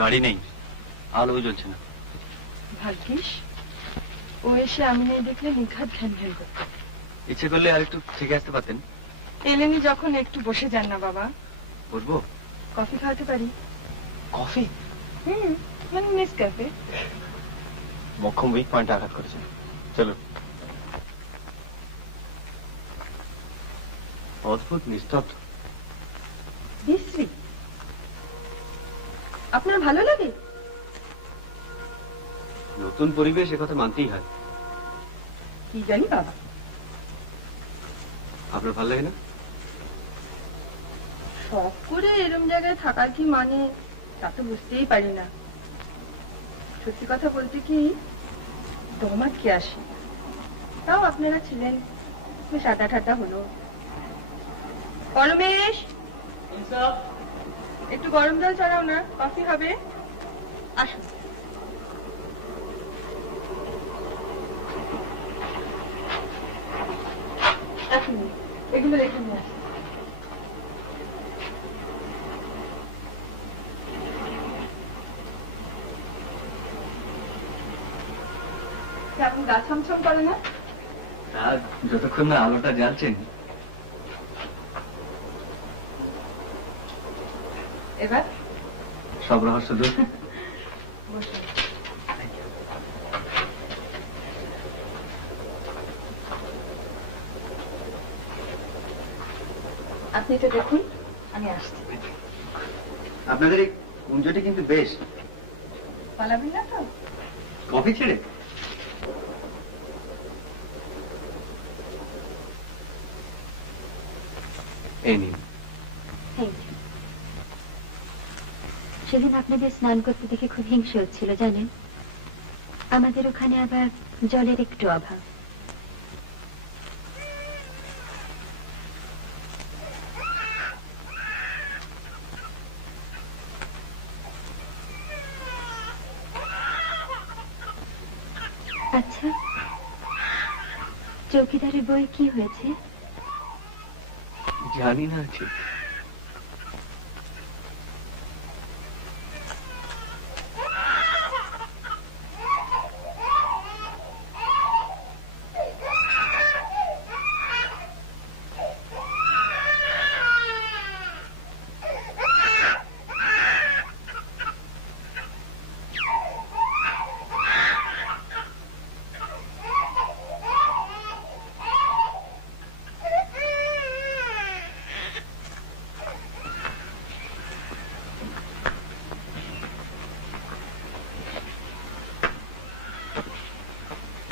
গাড়ি নেই, আলো জ্বলছে না। ভাগ্যিস ও এসে আমি নেই দেখলে নিঘাত ঘ্যান ঘ্যান করত। ইচ্ছে করলে আর একটু থেকে আসতে পারতেন। এলেনি যখন একটু বসে যান না বাবা। বসবো? কফি খাওয়াতে পারি। কফি? মানে নেসক্যাফে। মক্ষম উইক পয়েন্টে আঘাত করেছে। চলো। অদ্ভুত নিস্তব্ধ। বিশ্রী। আপনার ভালো লাগে? নতুন পরিবেশ, একথা মানতেই হয়। কি জানি বাবা। আপনার ভালো লাগে না? শখ করে এরম জায়গায় থাকার কি মানে তা তো বুঝতেই পারি না। সত্যি কথা বলতে কি দম আটকে আসি। তাও আপনারা ছিলেন, বেশ আড্ডা ঠাড্ডা হলো। পরমেশ, একটু গরম জল চড়াও না, কফি হবে। আসুন। এগুলো রেখে নিয়ে আসুন। আপনি গা ছমছম করে না? যতক্ষণ না আলোটা জ্বালছেন। এবার সব রহস্য দূর। আপনি এটা দেখুন, আমি আসছি। আপনাদের এই কুঞ্জটি কিন্তু বেশ। পালাবেন না তো? কফি ছেড়ে? এই নিন। সেদিন আপনাদের স্নান করতে দেখে খুব হিংসে হচ্ছিল জানেন। আমাদের ওখানে আবার জলের একটু অভাব। আচ্ছা, চৌকিদারের বই কি হয়েছে? জানি না ঠিক।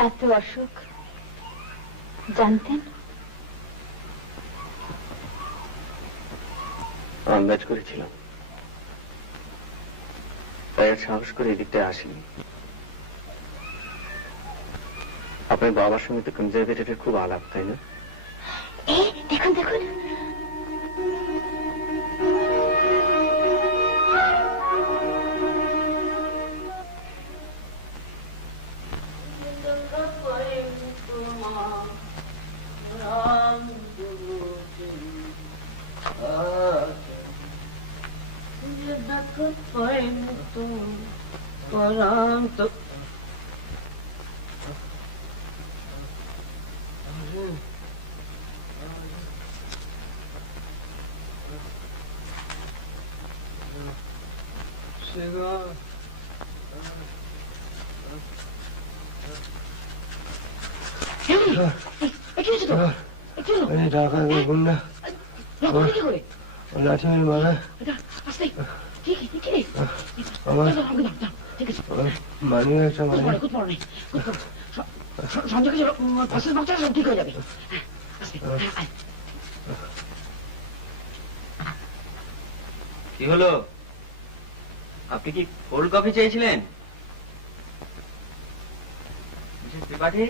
এত অসুখ জানতেন? আন্দাজ করেছিলাম, তাই আর সাহস করে এদিকটায় আসিনি। আপনার বাবার সঙ্গে তো কনজারভেটরের খুব আলাপ, তাই না? দেখুন দেখুন, লাঠি মেরে মারায় আমার মানি একটা ঠিক হয়ে যাবে। কি হলো? আপনি কি কোল্ড কফি চেয়েছিলেন? ত্রিপাঠী,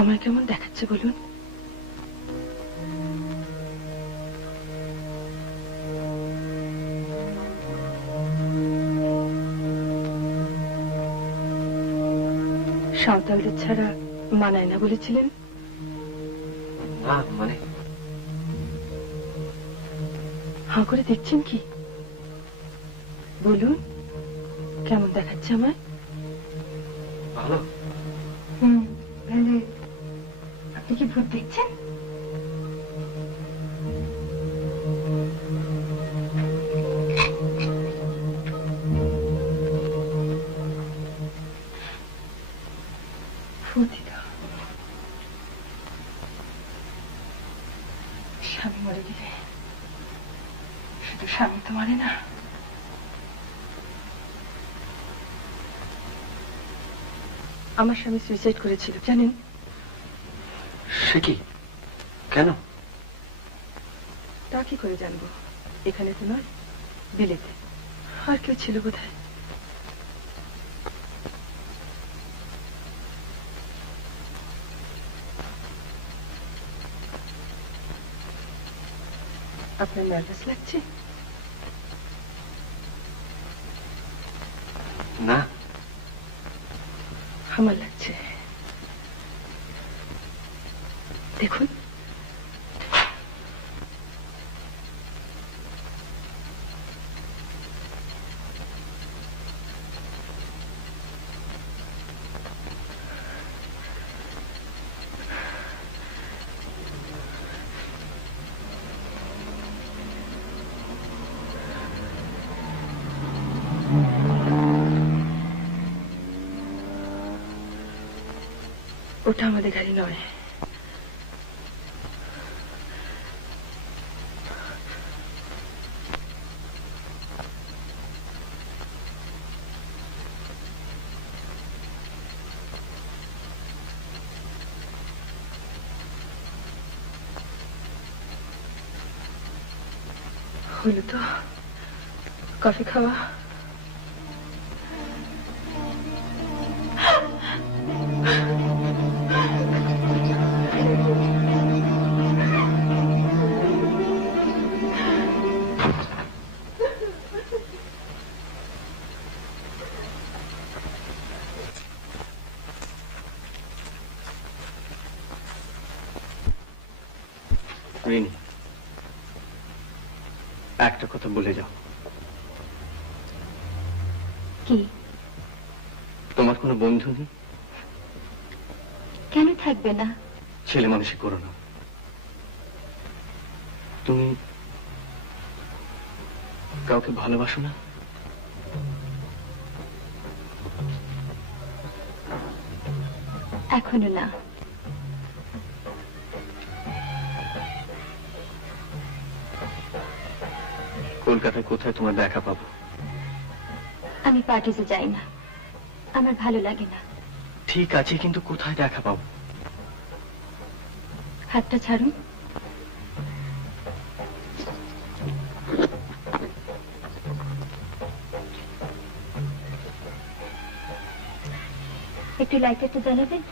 আমার কেমন দেখাচ্ছে বলুন? সাঁওতালদের ছাড়া মানায় না বলেছিলেন? না মানে হাঁ করে দেখছেন কি? বলুন কেমন দেখাচ্ছে আমায়? ভালো। আপনি কি ভূত দেখছেন? স্বামী মরে গেলে শুধু স্বামী তো মরে না, আমার স্বামী সুইসাইড করেছিল জানেন? সে কি? কেন? তা কি করে জানবো? এখানে তো নয়, বিলেতে। আর কেউ ছিল বোধহয়। আপনার নার্ভাস লাগছে? না, আমার লাগছে। দেখুন ওটা আমাদের গাড়ি নয়। হলো তো কফি খাওয়া। একটা কথা বলে যাও, কি? তোমার কোনো বন্ধু নেই? কেন থাকবে না? ছেলে মানুষই করো না। তুমি কাউকে ভালোবাসো না? এখনো না। কলকাতায় কোথায় তোমার দেখা পাবো? আমি পার্টিতে যাই না, আমার ভালো লাগে না। ঠিক আছে, কিন্তু কোথায় দেখা পাবো? হাতটা ছাড়ুন। একটু লাইটারটা জ্বালাবেন?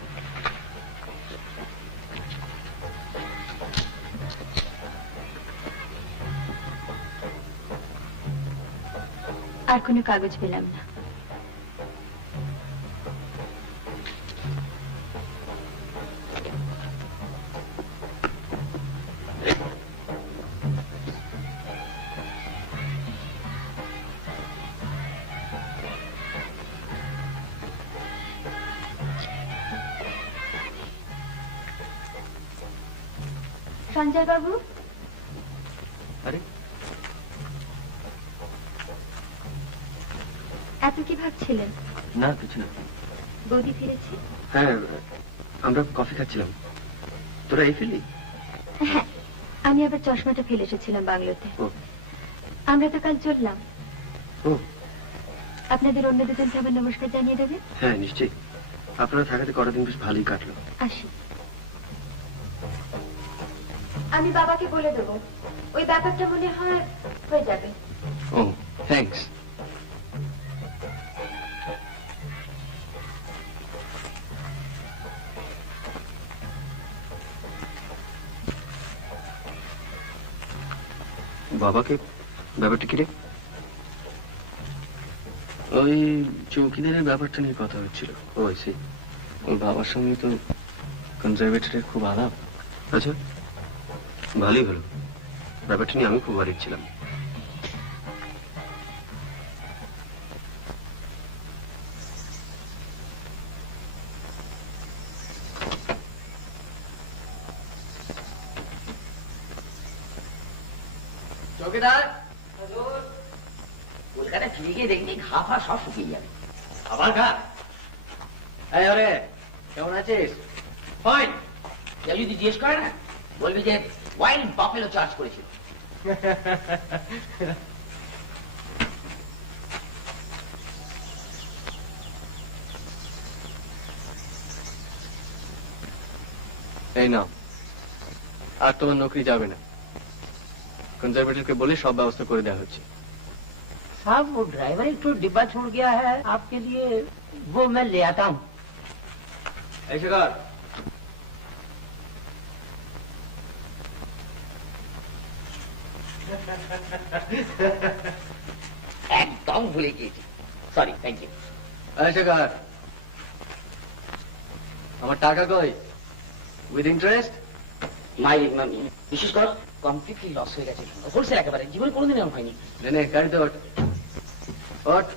আর কোনো কাগজ পেলাম না। সঞ্জয় বাবু, আরে এত কি ভাবছিলেন? না, কিছু না। বৌদি ফিরেছে? হ্যাঁ, আমরা কফি খাচ্ছিলাম। তোরা এই ফেলি? হ্যাঁ, আমি আবার চশমাটা ফেলে এসেছিলাম বাংলোতে। ও। আমরা তো কাল চললাম। ও। আপনাদের অন্য দুজনকে আবার নমস্কার জানিয়ে দেবে? হ্যাঁ, নিশ্চয়ই। আপনারা থাকাতে কটা দিন বেশ ভালোই কাটলো। আসি। আমি বাবাকে বলে দেবো, ওই ব্যাপারটা মনে হয় হয়ে যাবে। ও, থ্যাঙ্কস। বাবাকে ব্যাপারটা কি রে? ওই চৌকিদারের ব্যাপারটা নিয়ে কথা হচ্ছিল। ও সেই ওর বাবার সঙ্গে তো কনজারভেটরের খুব আলাপ। আচ্ছা, ভালোই হলো। ব্যাপারটা নিয়ে আমি খুব ওয়ারিড ছিলাম। চৌকিদার, কলকাতায় ফিরে গিয়ে দেখবি ঘা ফা সব শুকিয়ে যাবে। আবার ঘা? এই ওরে, কেমন আছিস? ফাইন। কেউ যদি জিজ্ঞেস করে না, বলবি যে ওয়াইল্ড বাফেলো চার্জ করেছিল। এই নাও, আর তোমার নৌকরি যাবে না। कंजर्वेटिव के बोले सब व्यवस्था कर दिया হচ্ছে। साहब, वो ड्राइवर एक तो डिब्बा छोड़ गया है आपके लिए, वो मैं ले आता हूँ। ऐसे कर। একদম ভুলে গিয়েছি, সরি, থ্যাংক ইউ। ऐसे कर। আমার টাকা কই? With interest? মাই বিশেষ কর কমপ্লিটলি লস হয়ে গেছে, হোলসেল একেবারে, জীবনে কোনোদিন এমন হয়নি। নে গাড়ি তো ওঠ।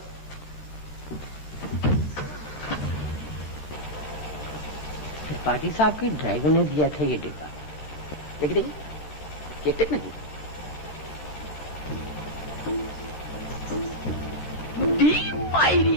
पार्टी साहब के ड्राइवर ने दिया था ये डिब्बा। দেখি দেখি, কেক টেক নাকি? ডিপ মাইরি।